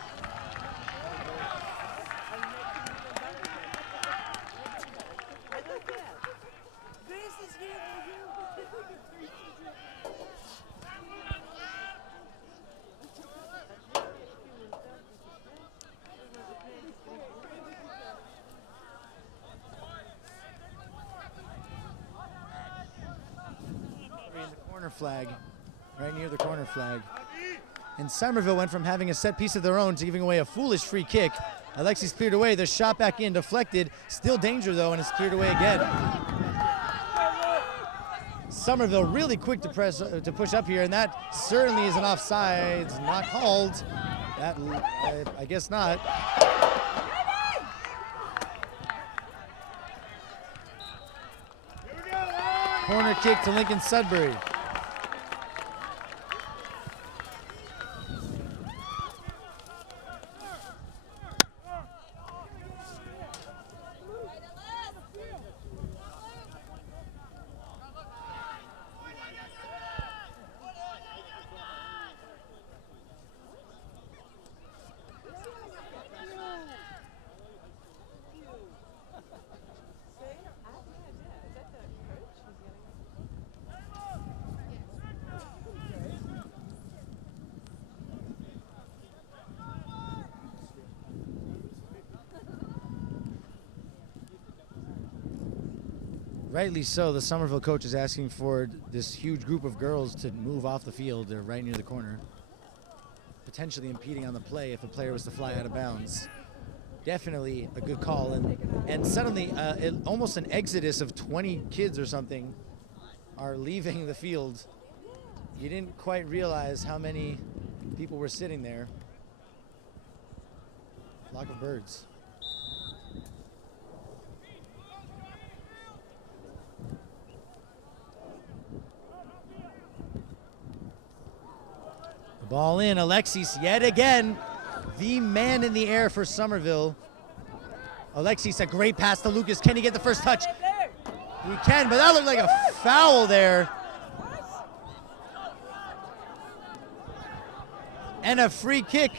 Flag, right near the corner flag. And Somerville went from having a set piece of their own to giving away a foolish free kick. Alexis cleared away, the shot back in, deflected, still danger though, and it's cleared away again. Somerville really quick to press, to push up here, and that certainly is an offside, not called. That, I guess not. Corner kick to Lincoln-Sudbury. Rightly so, the Somerville coach is asking for this huge group of girls to move off the field. They're right near the corner, potentially impeding on the play if a player was to fly out of bounds. Definitely a good call, and suddenly almost an exodus of 20 kids or something are leaving the field. You didn't quite realize how many people were sitting there. Flock of birds. Ball in, Alexis yet again, the man in the air for Somerville. Alexis, a great pass to Lucas. Can he get the first touch? He can, but that looked like a foul there. And a free kick.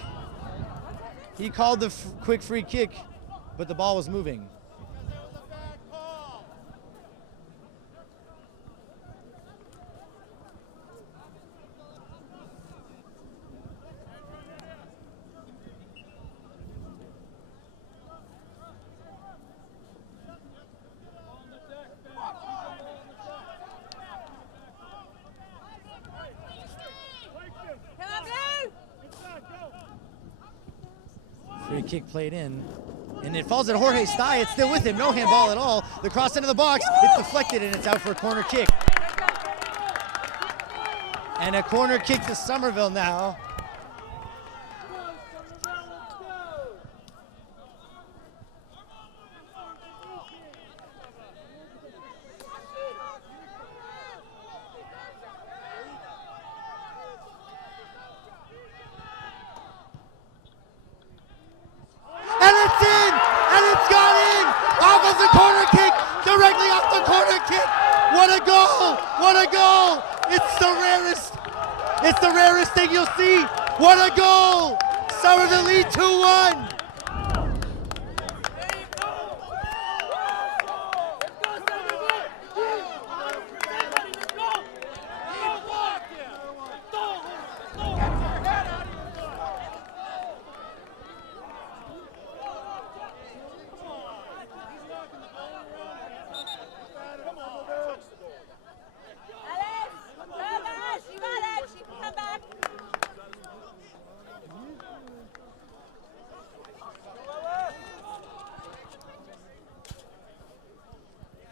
He called the quick free kick, but the ball was moving. Free kick played in, and it falls at Jorge's thigh. It's still with him, no handball at all. The cross into the box, it's deflected, and it's out for a corner kick. And a corner kick to Somerville now. It's the rarest thing you'll see. What a goal! Somerville lead 2-1.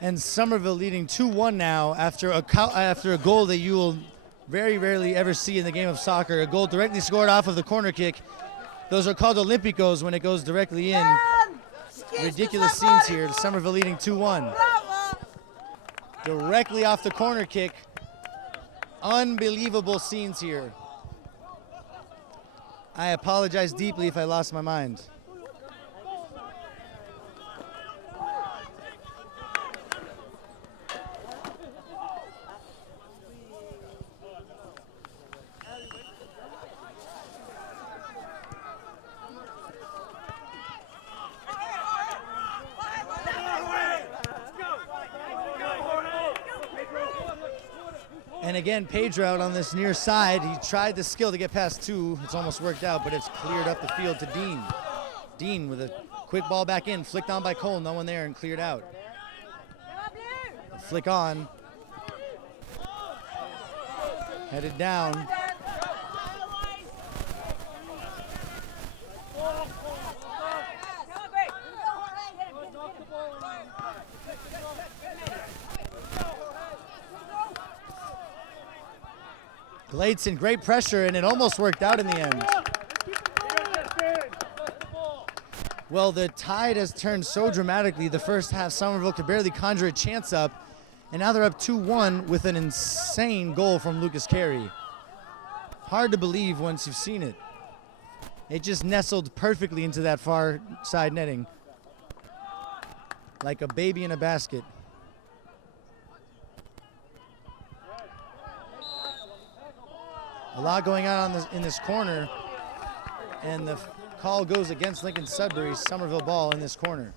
And Somerville leading 2-1 now after a goal that you will very rarely ever see in the game of soccer. A goal directly scored off of the corner kick. Those are called Olympicos when it goes directly in. Ridiculous scenes here. Somerville leading 2-1. Directly off the corner kick. Unbelievable scenes here. I apologize deeply if I lost my mind. And again, Pedro out on this near side. He tried the skill to get past two. It's almost worked out, but it's cleared up the field to Dean. Dean with a quick ball back in, flicked on by Cole, no one there, and cleared out. Flick on. Headed down. Gladson, great pressure, and it almost worked out in the end. Well, the tide has turned so dramatically. The first half, Somerville could barely conjure a chance up, and now they're up 2-1 with an insane goal from Lucas Carey. Hard to believe once you've seen it. It just nestled perfectly into that far side netting, like a baby in a basket. A lot going on in this corner, and the call goes against Lincoln-Sudbury. Somerville ball in this corner.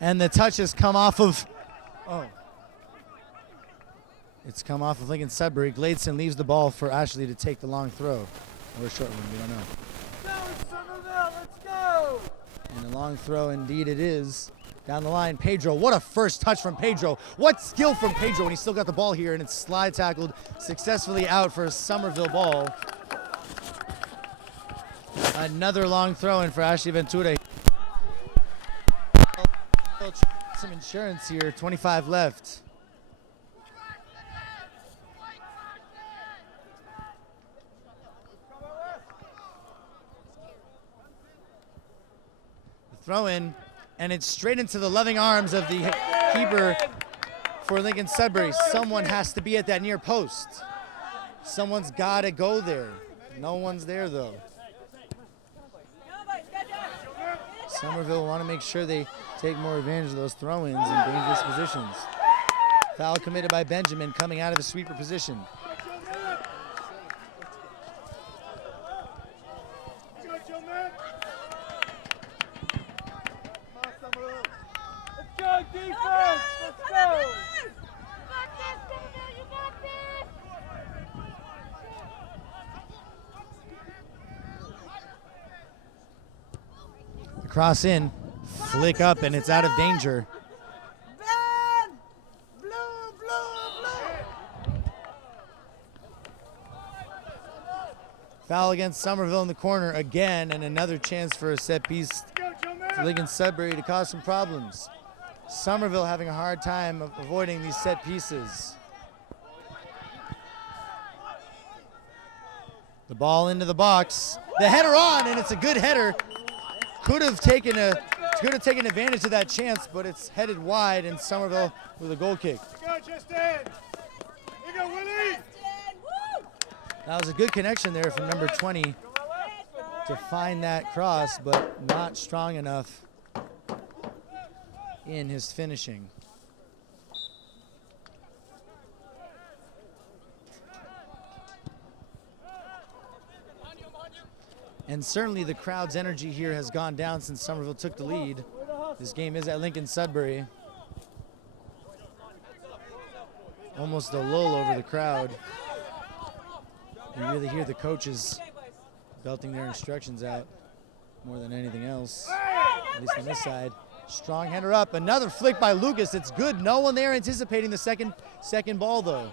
And the touch has come off of, it's come off of Lincoln-Sudbury. Gladson leaves the ball for Ashley to take the long throw. Or a short one, we don't know. Go, Somerville, let's go! And a long throw indeed it is. Down the line, Pedro. What a first touch from Pedro. What skill from Pedro, and he's still got the ball here, and it's slide tackled successfully out for a Somerville ball. Another long throw in for Ashley Ventura. Some insurance here, 25 left. Throw in, and it's straight into the loving arms of the keeper for Lincoln-Sudbury. Someone has to be at that near post. Someone's got to go there. No one's there, though. Somerville want to make sure they take more advantage of those throw-ins in dangerous positions. Foul committed by Benjamin coming out of the sweeper position. Cross in, flick up, and it's out of danger. Foul against Somerville in the corner again, and another chance for a set piece for Lincoln-Sudbury to cause some problems. Somerville having a hard time of avoiding these set pieces. The ball into the box. The header on, and it's a good header. Could have taken advantage of that chance, but it's headed wide, and Somerville with a goal kick. Go, Justin! You go, Willie! That was a good connection there from number 20 to find that cross, but not strong enough in his finishing. And certainly the crowd's energy here has gone down since Somerville took the lead. This game is at Lincoln-Sudbury. Almost a lull over the crowd. You really hear the coaches belting their instructions out more than anything else, at least on this side. Strong header up. Another flick by Lucas. It's good. No one there anticipating the second ball, though.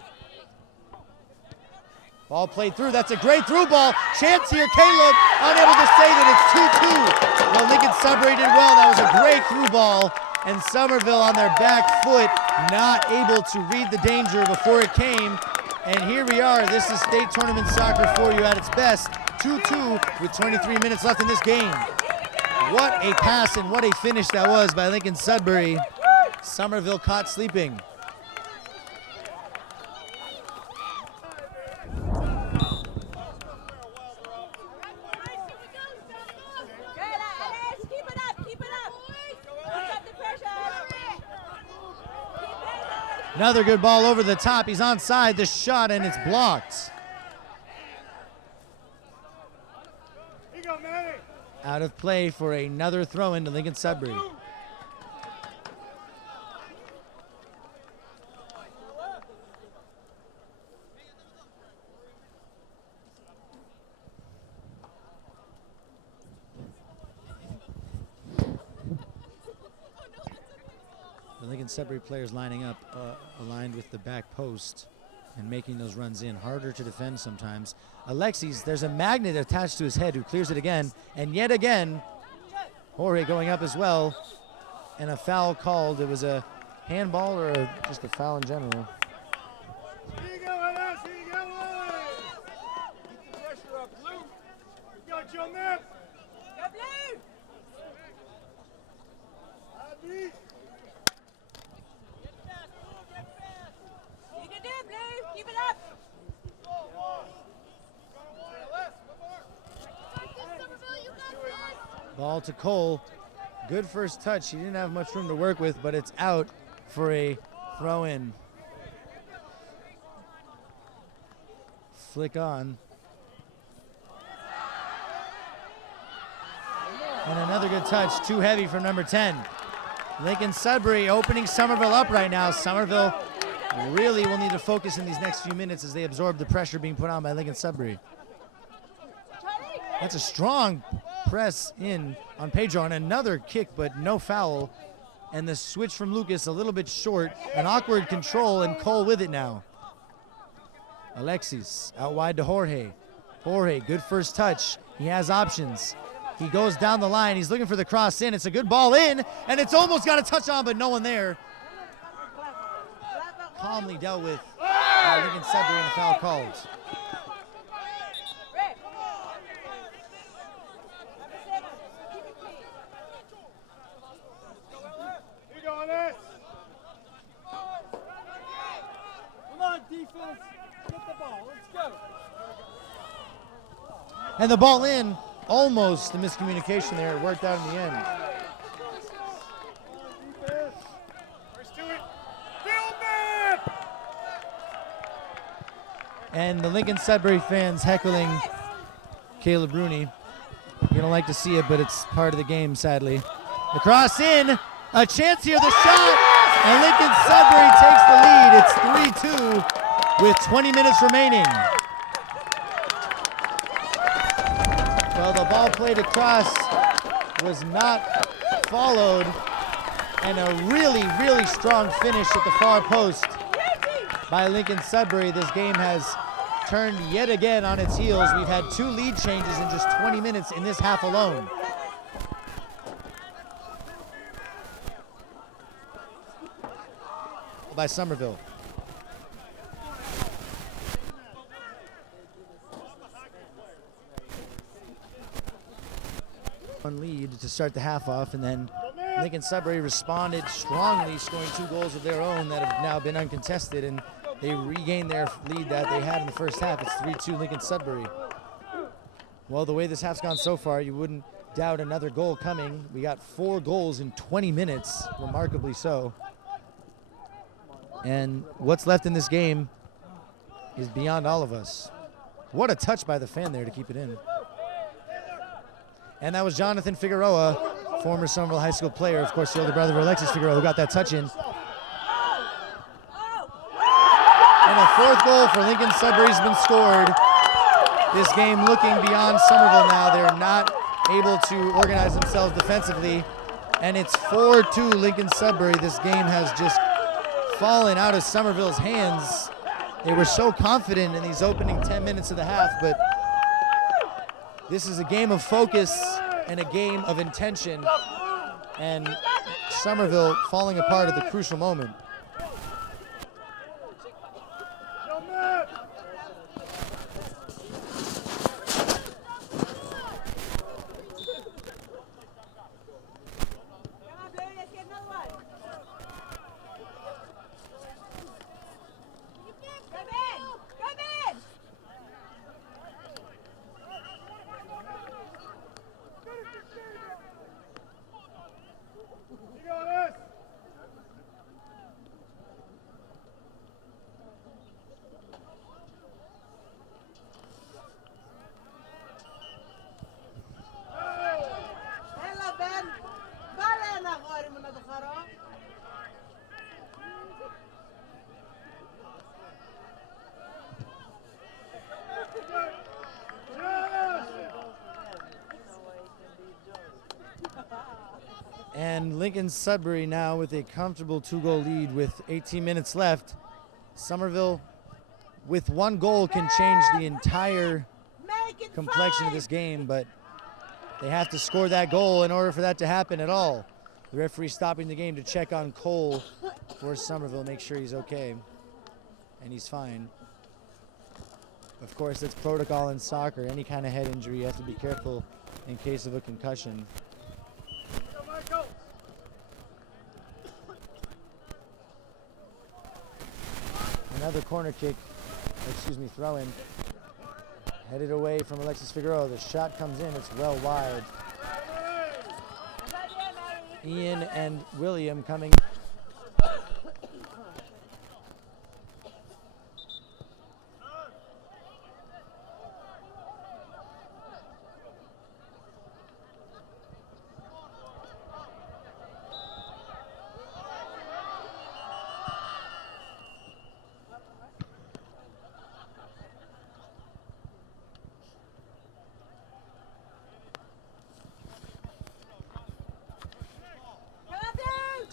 Ball played through. That's a great through ball. Chance here. Caleb unable to save it. It's 2-2. Well, Lincoln-Sudbury did well. That was a great through ball. And Somerville on their back foot, not able to read the danger before it came. And here we are. This is state tournament soccer for you at its best. 2-2 with 23 minutes left in this game. What a pass and what a finish that was by Lincoln-Sudbury. Somerville caught sleeping. Another good ball over the top. He's onside the shot and it's blocked. Out of play for another throw into Lincoln-Sudbury. The Lincoln-Sudbury players lining up aligned with the back post and making those runs in. Harder to defend sometimes. Alexis, there's a magnet attached to his head who clears it again. And yet again, Jorge going up as well. And a foul called. It was a handball or just a foul in general. Here you go, Alex. Here you go, Alex. Keep the pressure up, Blue. You got your man. Go Blue. Abby. You can do it, Blue. Keep it up. Ball to Cole. Good first touch. He didn't have much room to work with, but it's out for a throw in. Flick on. And another good touch. Too heavy for number 10. Lincoln-Sudbury opening Somerville up right now. Somerville really will need to focus in these next few minutes as they absorb the pressure being put on by Lincoln-Sudbury. That's a strong press in on Pedro, and another kick, but no foul. And the switch from Lucas a little bit short. An awkward control, and Cole with it now. Alexis out wide to Jorge. Jorge, good first touch. He has options. He goes down the line. He's looking for the cross in. It's a good ball in, and it's almost got a touch on, but no one there. Calmly dealt with by Lincoln-Sudbury and the foul called. Come on, defense. Get the ball. Let's go. And the ball in. Almost a miscommunication there. It worked out in the end. And the Lincoln-Sudbury fans heckling Caleb Rooney. You don't like to see it, but it's part of the game, sadly. The cross in. A chance here, the shot. And Lincoln-Sudbury takes the lead. It's 3-2 with 20 minutes remaining. Well, the ball played across was not followed, and a really, really strong finish at the far post by Lincoln-Sudbury. This game has turned yet again on its heels. We've had 2 lead changes in just 20 minutes in this half alone. By Somerville. One lead to start the half off, and then Lincoln-Sudbury responded strongly, scoring 2 goals of their own that have now been uncontested, and they regained their lead that they had in the first half. It's 3-2 Lincoln-Sudbury. Well, the way this half's gone so far, you wouldn't doubt another goal coming. We got 4 goals in 20 minutes, remarkably so. And what's left in this game is beyond all of us. What a touch by the fan there to keep it in. And that was Jonathan Figueroa, former Somerville High School player, of course the older brother of Alexis Figueroa, who got that touch in. And a 4th goal for Lincoln-Sudbury has been scored. This game looking beyond Somerville now. They're not able to organize themselves defensively. And it's 4-2 Lincoln-Sudbury. This game has just fallen out of Somerville's hands. They were so confident in these opening 10 minutes of the half, but this is a game of focus and a game of intention, and Somerville falling apart at the crucial moment. And Lincoln-Sudbury now with a comfortable 2-goal lead with 18 minutes left. Somerville with 1 goal can change the entire complexion of this game, but they have to score that goal in order for that to happen at all. The referee stopping the game to check on Cole for Somerville, make sure he's okay, and he's fine. Of course, that's protocol in soccer. Any kind of head injury, you have to be careful in case of a concussion. Another corner kick, throw in. Headed away from Alexis Figueroa. The shot comes in, it's well wide. Ian and William coming.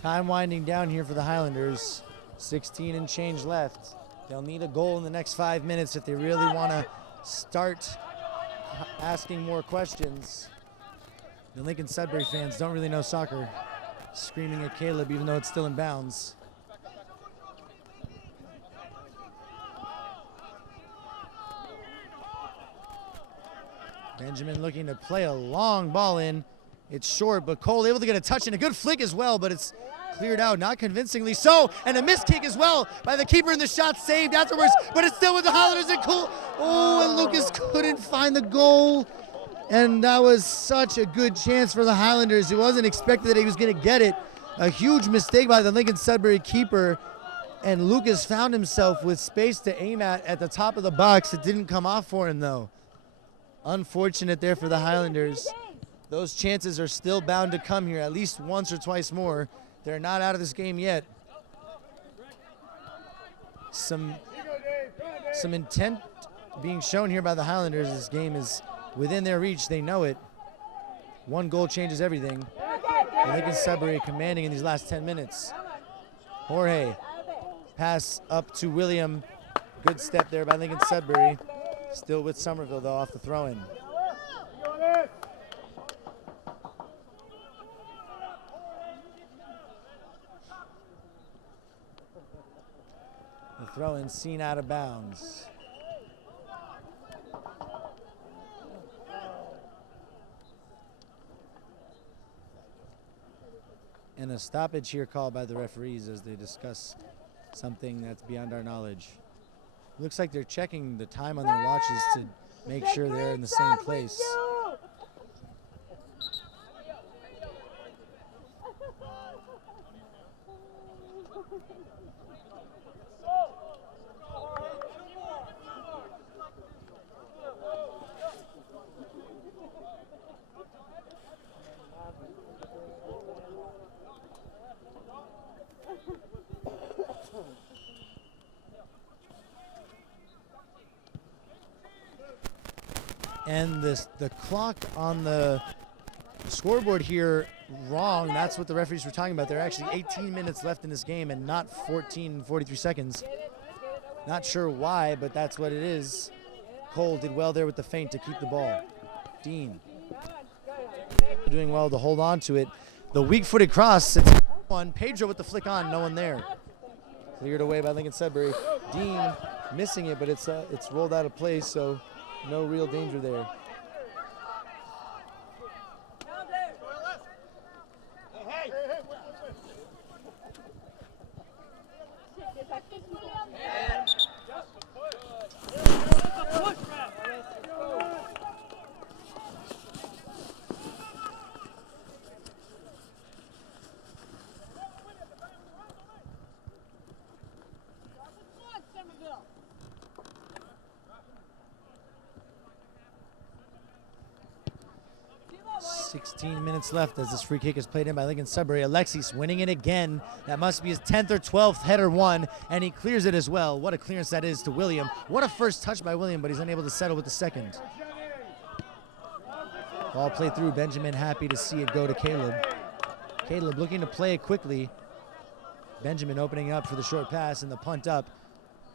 Time winding down here for the Highlanders. 16 and change left. They'll need a goal in the next 5 minutes if they really want to start asking more questions. The Lincoln-Sudbury fans don't really know soccer, screaming at Caleb even though it's still in bounds. Benjamin looking to play a long ball in. It's short, but Cole able to get a touch and a good flick as well, but it's cleared out, not convincingly so, and a missed kick as well by the keeper, and the shot saved afterwards, but it's still with the Highlanders, and Cole, and Lucas couldn't find the goal, and that was such a good chance for the Highlanders. It wasn't expected that he was going to get it. A huge mistake by the Lincoln-Sudbury keeper, and Lucas found himself with space to aim at the top of the box. It didn't come off for him, though. Unfortunate there for the Highlanders. Those chances are still bound to come here at least once or twice more. They're not out of this game yet. Some intent being shown here by the Highlanders. This game is within their reach. They know it. 1 goal changes everything. Lincoln-Sudbury commanding in these last 10 minutes. Jorge, pass up to William. Good step there by Lincoln-Sudbury. Still with Somerville, though, off the throw-in. The throw-in seen out of bounds. And a stoppage here called by the referees as they discuss something that's beyond our knowledge. Looks like they're checking the time on their watches to make sure they're in the same place. And the clock on the scoreboard here wrong. That's what the referees were talking about. There are actually 18 minutes left in this game and not 14:43 seconds. Not sure why, but that's what it is. Cole did well there with the feint to keep the ball. Dean doing well to hold on to it. The weak-footed cross, it's one. Pedro with the flick on, no one there. Cleared away by Lincoln-Sudbury. Dean missing it, but it's rolled out of place, so no real danger there. Somerville. 16 minutes left as this free kick is played in by Lincoln-Sudbury. Alexis winning it again. That must be his 10th or 12th header won, and he clears it as well. What a clearance that is to William. What a first touch by William, but he's unable to settle with the second. Ball played through. Benjamin happy to see it go to Caleb. Caleb looking to play it quickly. Benjamin opening up for the short pass and the punt up.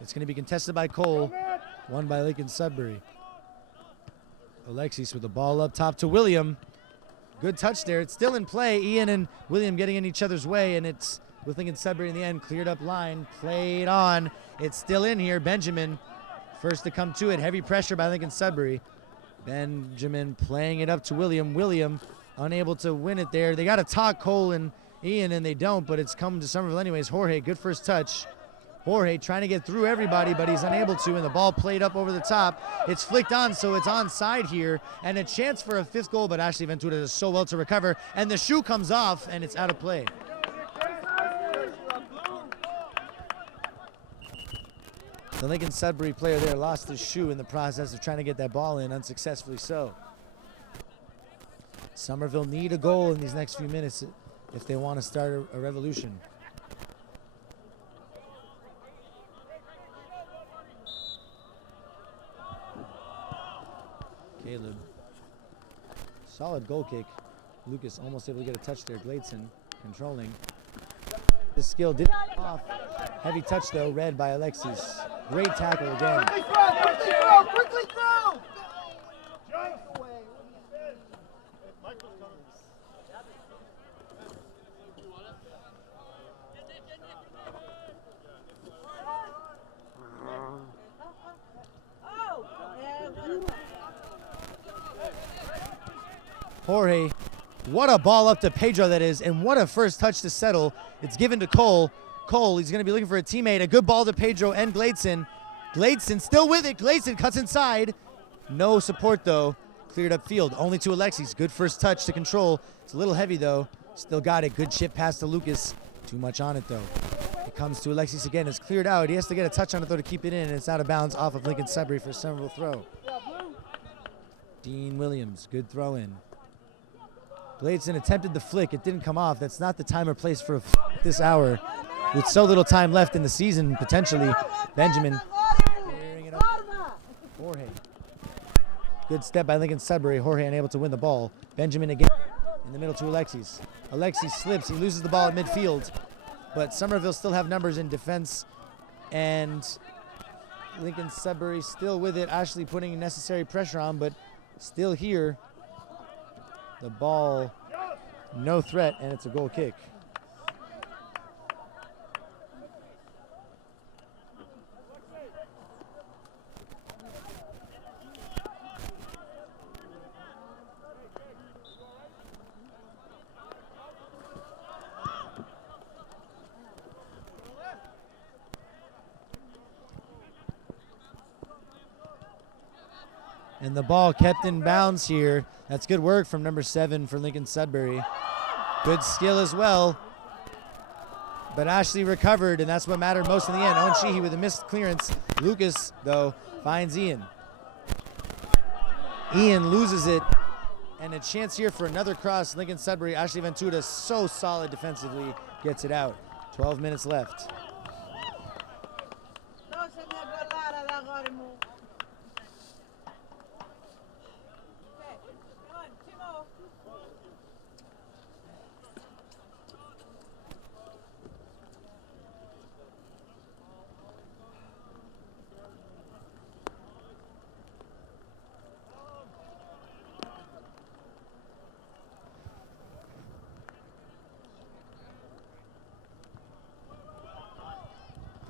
It's going to be contested by Cole, won by Lincoln-Sudbury. Alexis with the ball up top to William. Good touch there. It's still in play. Ian and William getting in each other's way, and it's with Lincoln-Sudbury in the end. Cleared up line, played on. It's still in here. Benjamin first to come to it. Heavy pressure by Lincoln-Sudbury. Benjamin playing it up to William. William unable to win it there. They got to talk Cole and Ian, and they don't, but it's come to Somerville anyways. Jorge, good first touch. Jorge trying to get through everybody, but he's unable to, and the ball played up over the top. It's flicked on, so it's onside here, and a chance for a fifth goal, but Ashley Ventura does so well to recover, and the shoe comes off, and it's out of play. The Lincoln-Sudbury player there lost his shoe in the process of trying to get that ball in, unsuccessfully so. Somerville need a goal in these next few minutes if they want to start a revolution. Caleb. Solid goal kick. Lucas almost able to get a touch there. Gladson controlling. The skill did off. Heavy touch though, read by Alexis. Great tackle again. Quickly throw! Quickly throw! Jorge, what a ball up to Pedro that is, and what a first touch to settle. It's given to Cole. Cole, he's going to be looking for a teammate. A good ball to Pedro and Gladson. Gladson still with it. Gladson cuts inside. No support though. Cleared up field. Only to Alexis. Good first touch to control. It's a little heavy though. Still got it. Good chip pass to Lucas. Too much on it though. It comes to Alexis again. It's cleared out. He has to get a touch on it though to keep it in, and it's out of bounds off of Lincoln-Sudbury for a Somerville throw. Dean Williams. Good throw in. Gladson attempted the flick. It didn't come off. That's not the time or place for this hour. With so little time left in the season, potentially, Benjamin clearing it up. Jorge. Good step by Lincoln-Sudbury. Jorge unable to win the ball. Benjamin again in the middle to Alexis. Alexis slips. He loses the ball at midfield. But Somerville still have numbers in defense. And Lincoln-Sudbury still with it. Ashley putting necessary pressure on, but still here. The ball, no threat, and it's a goal kick. And the ball kept in bounds here. That's good work from number 7 for Lincoln-Sudbury. Good skill as well. But Ashley recovered, and that's what mattered most in the end. Owen Sheehy with a missed clearance. Lucas, though, finds Ian. Ian loses it. And a chance here for another cross. Lincoln-Sudbury, Ashley Ventura, so solid defensively, gets it out. 12 minutes left.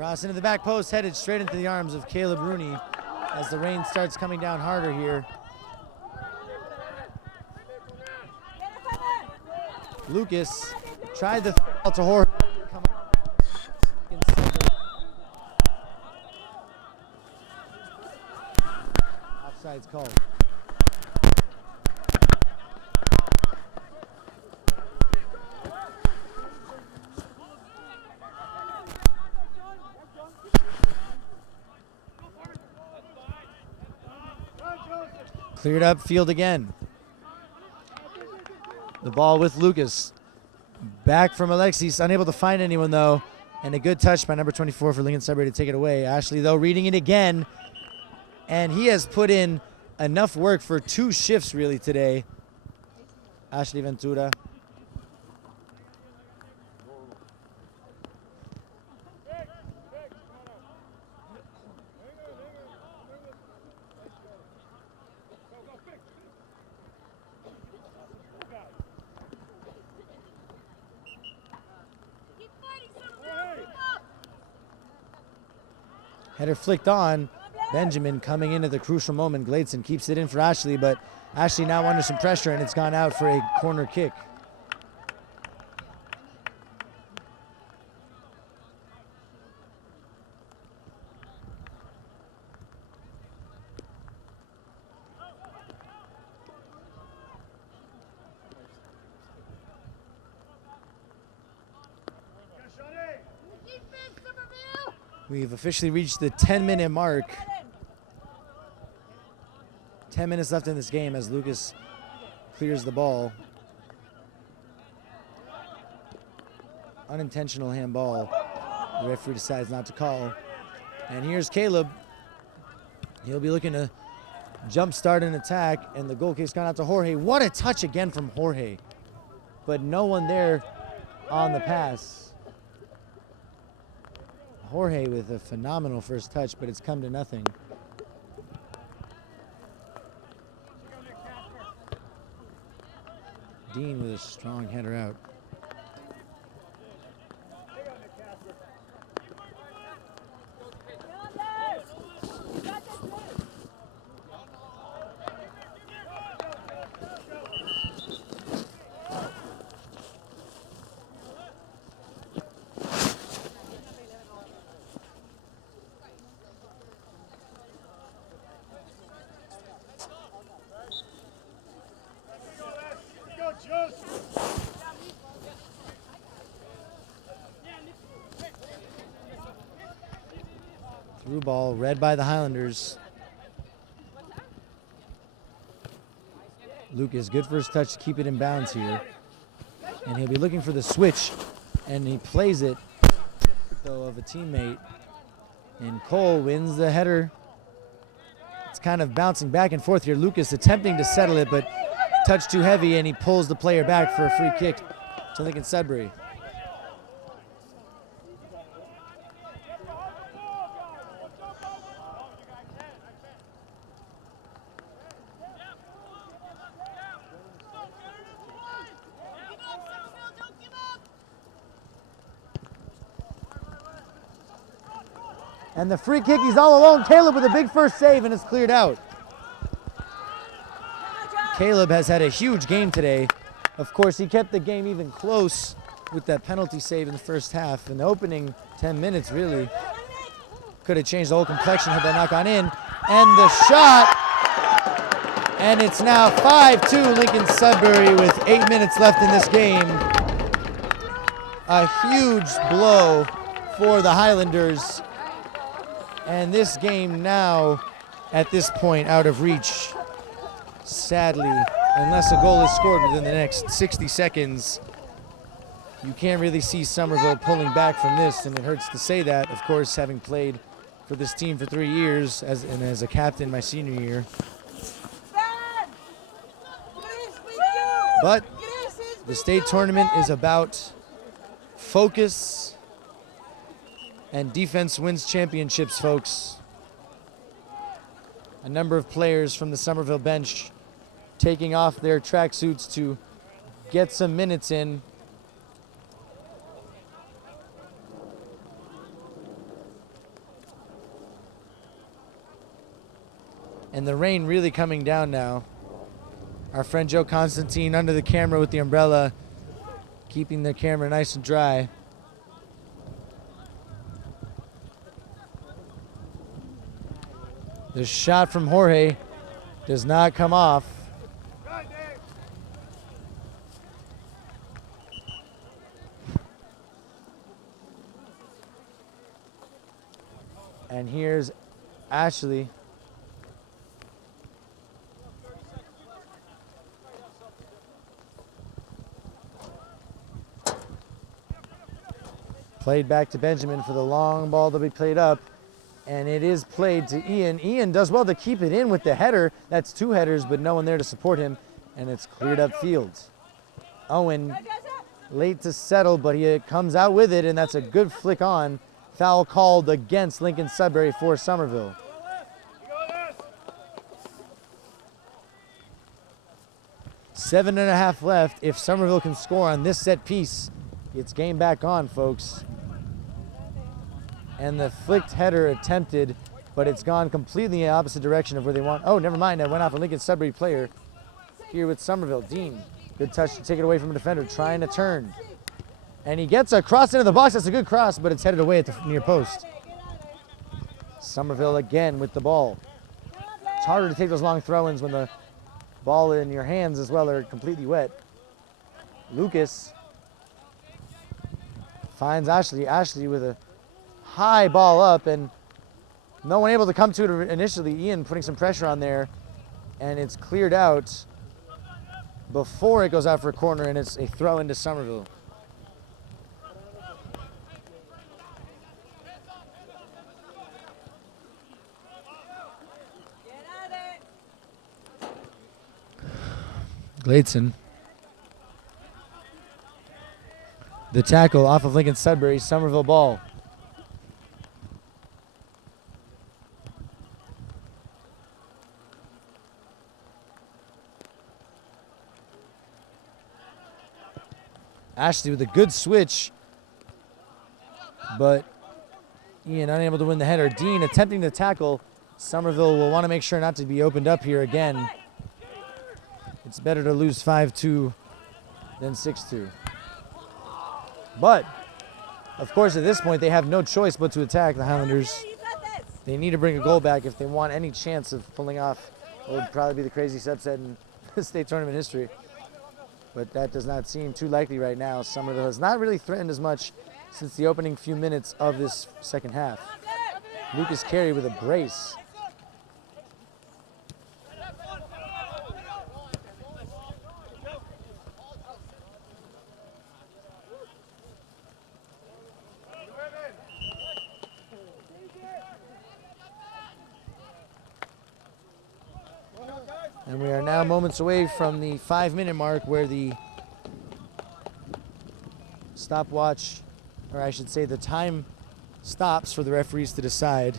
Cross into the back post, headed straight into the arms of Caleb Rooney as the rain starts coming down harder here. Lucas tried the foul to Jorge. Offside's called. Cleared up field again. The ball with Lucas. Back from Alexis, unable to find anyone though. And a good touch by number 24 for Lincoln-Sudbury to take it away. Ashley though reading it again. And he has put in enough work for 2 shifts really today. Ashley Ventura. Header flicked on. Benjamin coming into the crucial moment. Gladson keeps it in for Ashley, but Ashley now under some pressure, and it's gone out for a corner kick. We've officially reached the 10-minute mark. 10 minutes left in this game as Lucas clears the ball. Unintentional handball. The referee decides not to call. And here's Caleb. He'll be looking to jump start an attack, and the goal kick's gone out to Jorge. What a touch again from Jorge. But no one there on the pass. Jorge with a phenomenal first touch, but it's come to nothing. Dean with a strong header out. Through ball, read by the Highlanders. Lucas, good first touch to keep it in bounds here. And he'll be looking for the switch, and he plays it, though, of a teammate. And Cole wins the header. It's kind of bouncing back and forth here. Lucas attempting to settle it, but touch too heavy, and he pulls the player back for a free kick to Lincoln-Sudbury. And the free kick, he's all alone. Caleb with a big first save, and it's cleared out. Caleb has had a huge game today. Of course, he kept the game even close with that penalty save in the first half. In the opening 10 minutes, really, could have changed the whole complexion had that not gone in. And the shot, and it's now 5-2 Lincoln-Sudbury with 8 minutes left in this game. A huge blow for the Highlanders. And this game now, at this point, out of reach. Sadly, unless a goal is scored within the next 60 seconds, you can't really see Somerville pulling back from this, and it hurts to say that, of course, having played for this team for 3 years and as a captain my senior year. But the state tournament is about focus, and defense wins championships, folks. A number of players from the Somerville bench taking off their tracksuits to get some minutes in. And the rain really coming down now. Our friend Joe Constantine under the camera with the umbrella, keeping the camera nice and dry. The shot from Jorge does not come off. And here's Ashley. Played back to Benjamin for the long ball to be played up. And it is played to Ian. Ian does well to keep it in with the header. That's 2 headers, but no one there to support him. And it's cleared up field. Owen late to settle, but he comes out with it, and that's a good flick on. Foul called against Lincoln-Sudbury for Somerville. 7.5 left. If Somerville can score on this set piece, it's game back on, folks. And the flicked header attempted, but it's gone completely in the opposite direction of where they want. Oh, never mind. That went off a Lincoln-Sudbury player here with Somerville. Dean, good touch to take it away from a defender, trying to turn. And he gets a cross into the box. That's a good cross, but it's headed away at the near post. Somerville again with the ball. It's harder to take those long throw-ins when the ball in your hands as well are completely wet. Lucas finds Ashley. Ashley with a high ball up, and no one able to come to it initially. Ian putting some pressure on there, and it's cleared out before it goes out for a corner, and it's a throw into Somerville. Gladson. The tackle off of Lincoln-Sudbury, Somerville ball. Ashley with a good switch, but Ian unable to win the header. Dean attempting to tackle. Somerville will want to make sure not to be opened up here again. It's better to lose 5-2 than 6-2. But, of course, at this point, they have no choice but to attack the Highlanders. They need to bring a goal back if they want any chance of pulling off what would probably be the craziest upset in state tournament history. But that does not seem too likely right now. Somerville has not really threatened as much since the opening few minutes of this second half. Lucas Carey with a brace. And we are now moments away from the 5-minute mark where the stopwatch, or I should say the time stops for the referees to decide.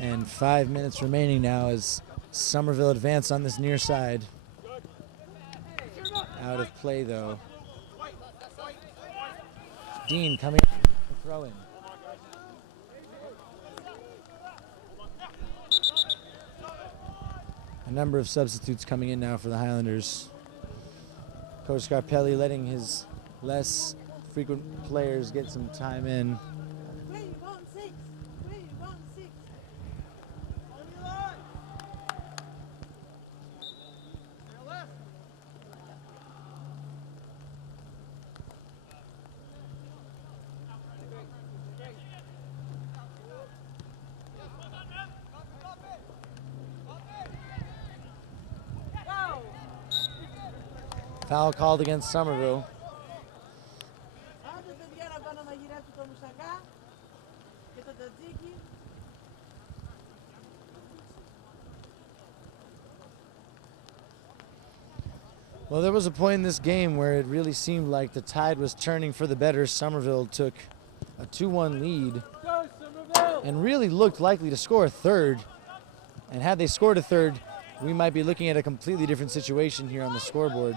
And 5 minutes remaining now as Somerville advance on this near side. Out of play though. Dean coming to throw in. A number of substitutes coming in now for the Highlanders. Coach Scarpelli letting his less frequent players get some time in. Foul called against Somerville. Well, there was a point in this game where it really seemed like the tide was turning for the better. Somerville took a 2-1 lead and really looked likely to score a third. And had they scored a third, we might be looking at a completely different situation here on the scoreboard.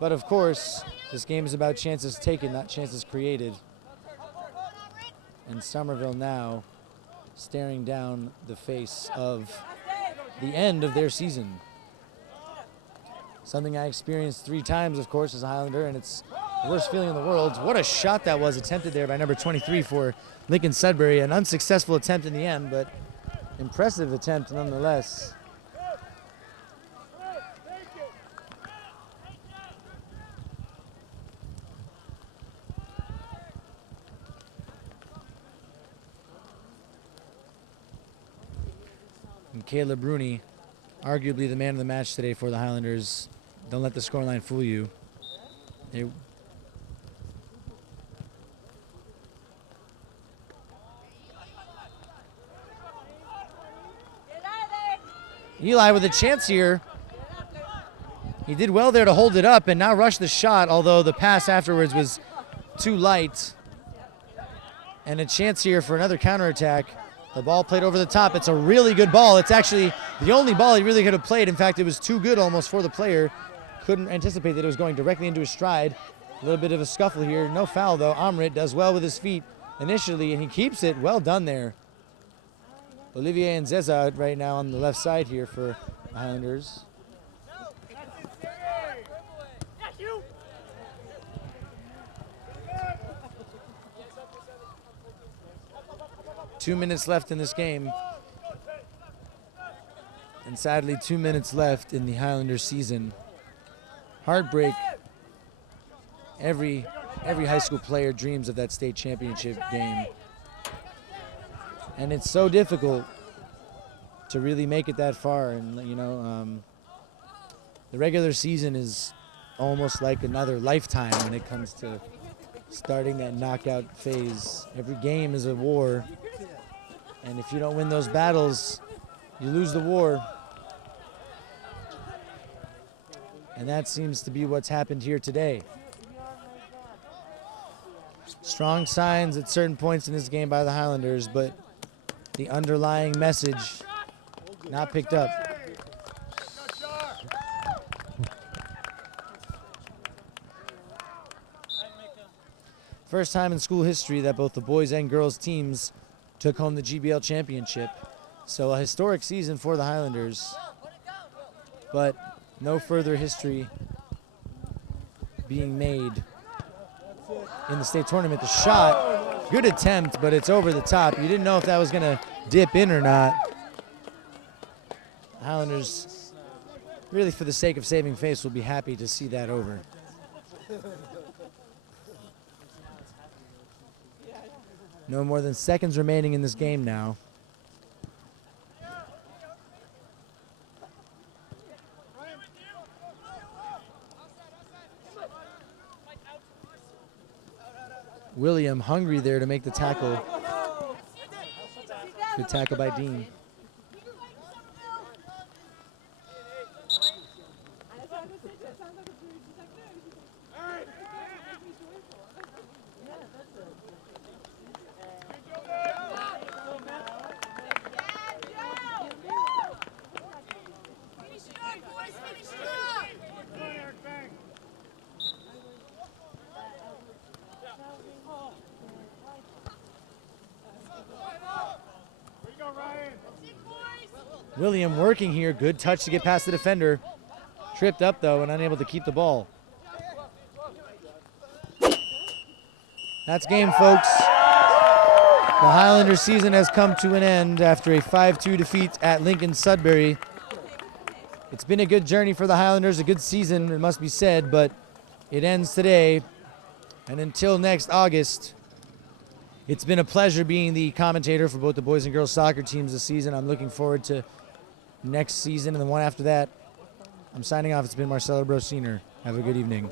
But of course, this game is about chances taken, not chances created. And Somerville now staring down the face of the end of their season. Something I experienced 3 times, of course, as a Highlander, and it's the worst feeling in the world. What a shot that was, attempted there by number 23 for Lincoln-Sudbury. An unsuccessful attempt in the end, but impressive attempt nonetheless. And Caleb Rooney, arguably the man of the match today for the Highlanders. Don't let the scoreline fool you. Eli with a chance here. He did well there to hold it up and now rush the shot, although the pass afterwards was too light. And a chance here for another counterattack. The ball played over the top. It's a really good ball. It's actually the only ball he really could have played. In fact, it was too good almost for the player. Couldn't anticipate that it was going directly into his stride. A little bit of a scuffle here. No foul, though. Amrit does well with his feet initially, and he keeps it. Well done there. Olivier and Zeza right now on the left side here for the Highlanders. 2 minutes left in this game. And sadly, 2 minutes left in the Highlander season. Heartbreak. Every high school player dreams of that state championship game. And it's so difficult to really make it that far. And, you know, the regular season is almost like another lifetime when it comes to starting that knockout phase. Every game is a war. And if you don't win those battles, you lose the war. And that seems to be what's happened here today. Strong signs at certain points in this game by the Highlanders, but the underlying message not picked up. First time in school history that both the boys and girls teams took home the GBL championship. So a historic season for the Highlanders, but no further history being made in the state tournament. The shot, good attempt, but it's over the top. You didn't know if that was gonna dip in or not. The Highlanders, really for the sake of saving face, will be happy to see that over. No more than seconds remaining in this game now. William hungry there to make the tackle. Good tackle by Dean. William working here, good touch to get past the defender. Tripped up though and unable to keep the ball. That's game, folks. The Highlander season has come to an end after a 5-2 defeat at Lincoln-Sudbury. It's been a good journey for the Highlanders, a good season, it must be said, but it ends today. And until next August, it's been a pleasure being the commentator for both the boys and girls soccer teams this season. I'm looking forward to next season and the one after that. I'm signing off. It's been Marcelo Brosiner. Have a good evening.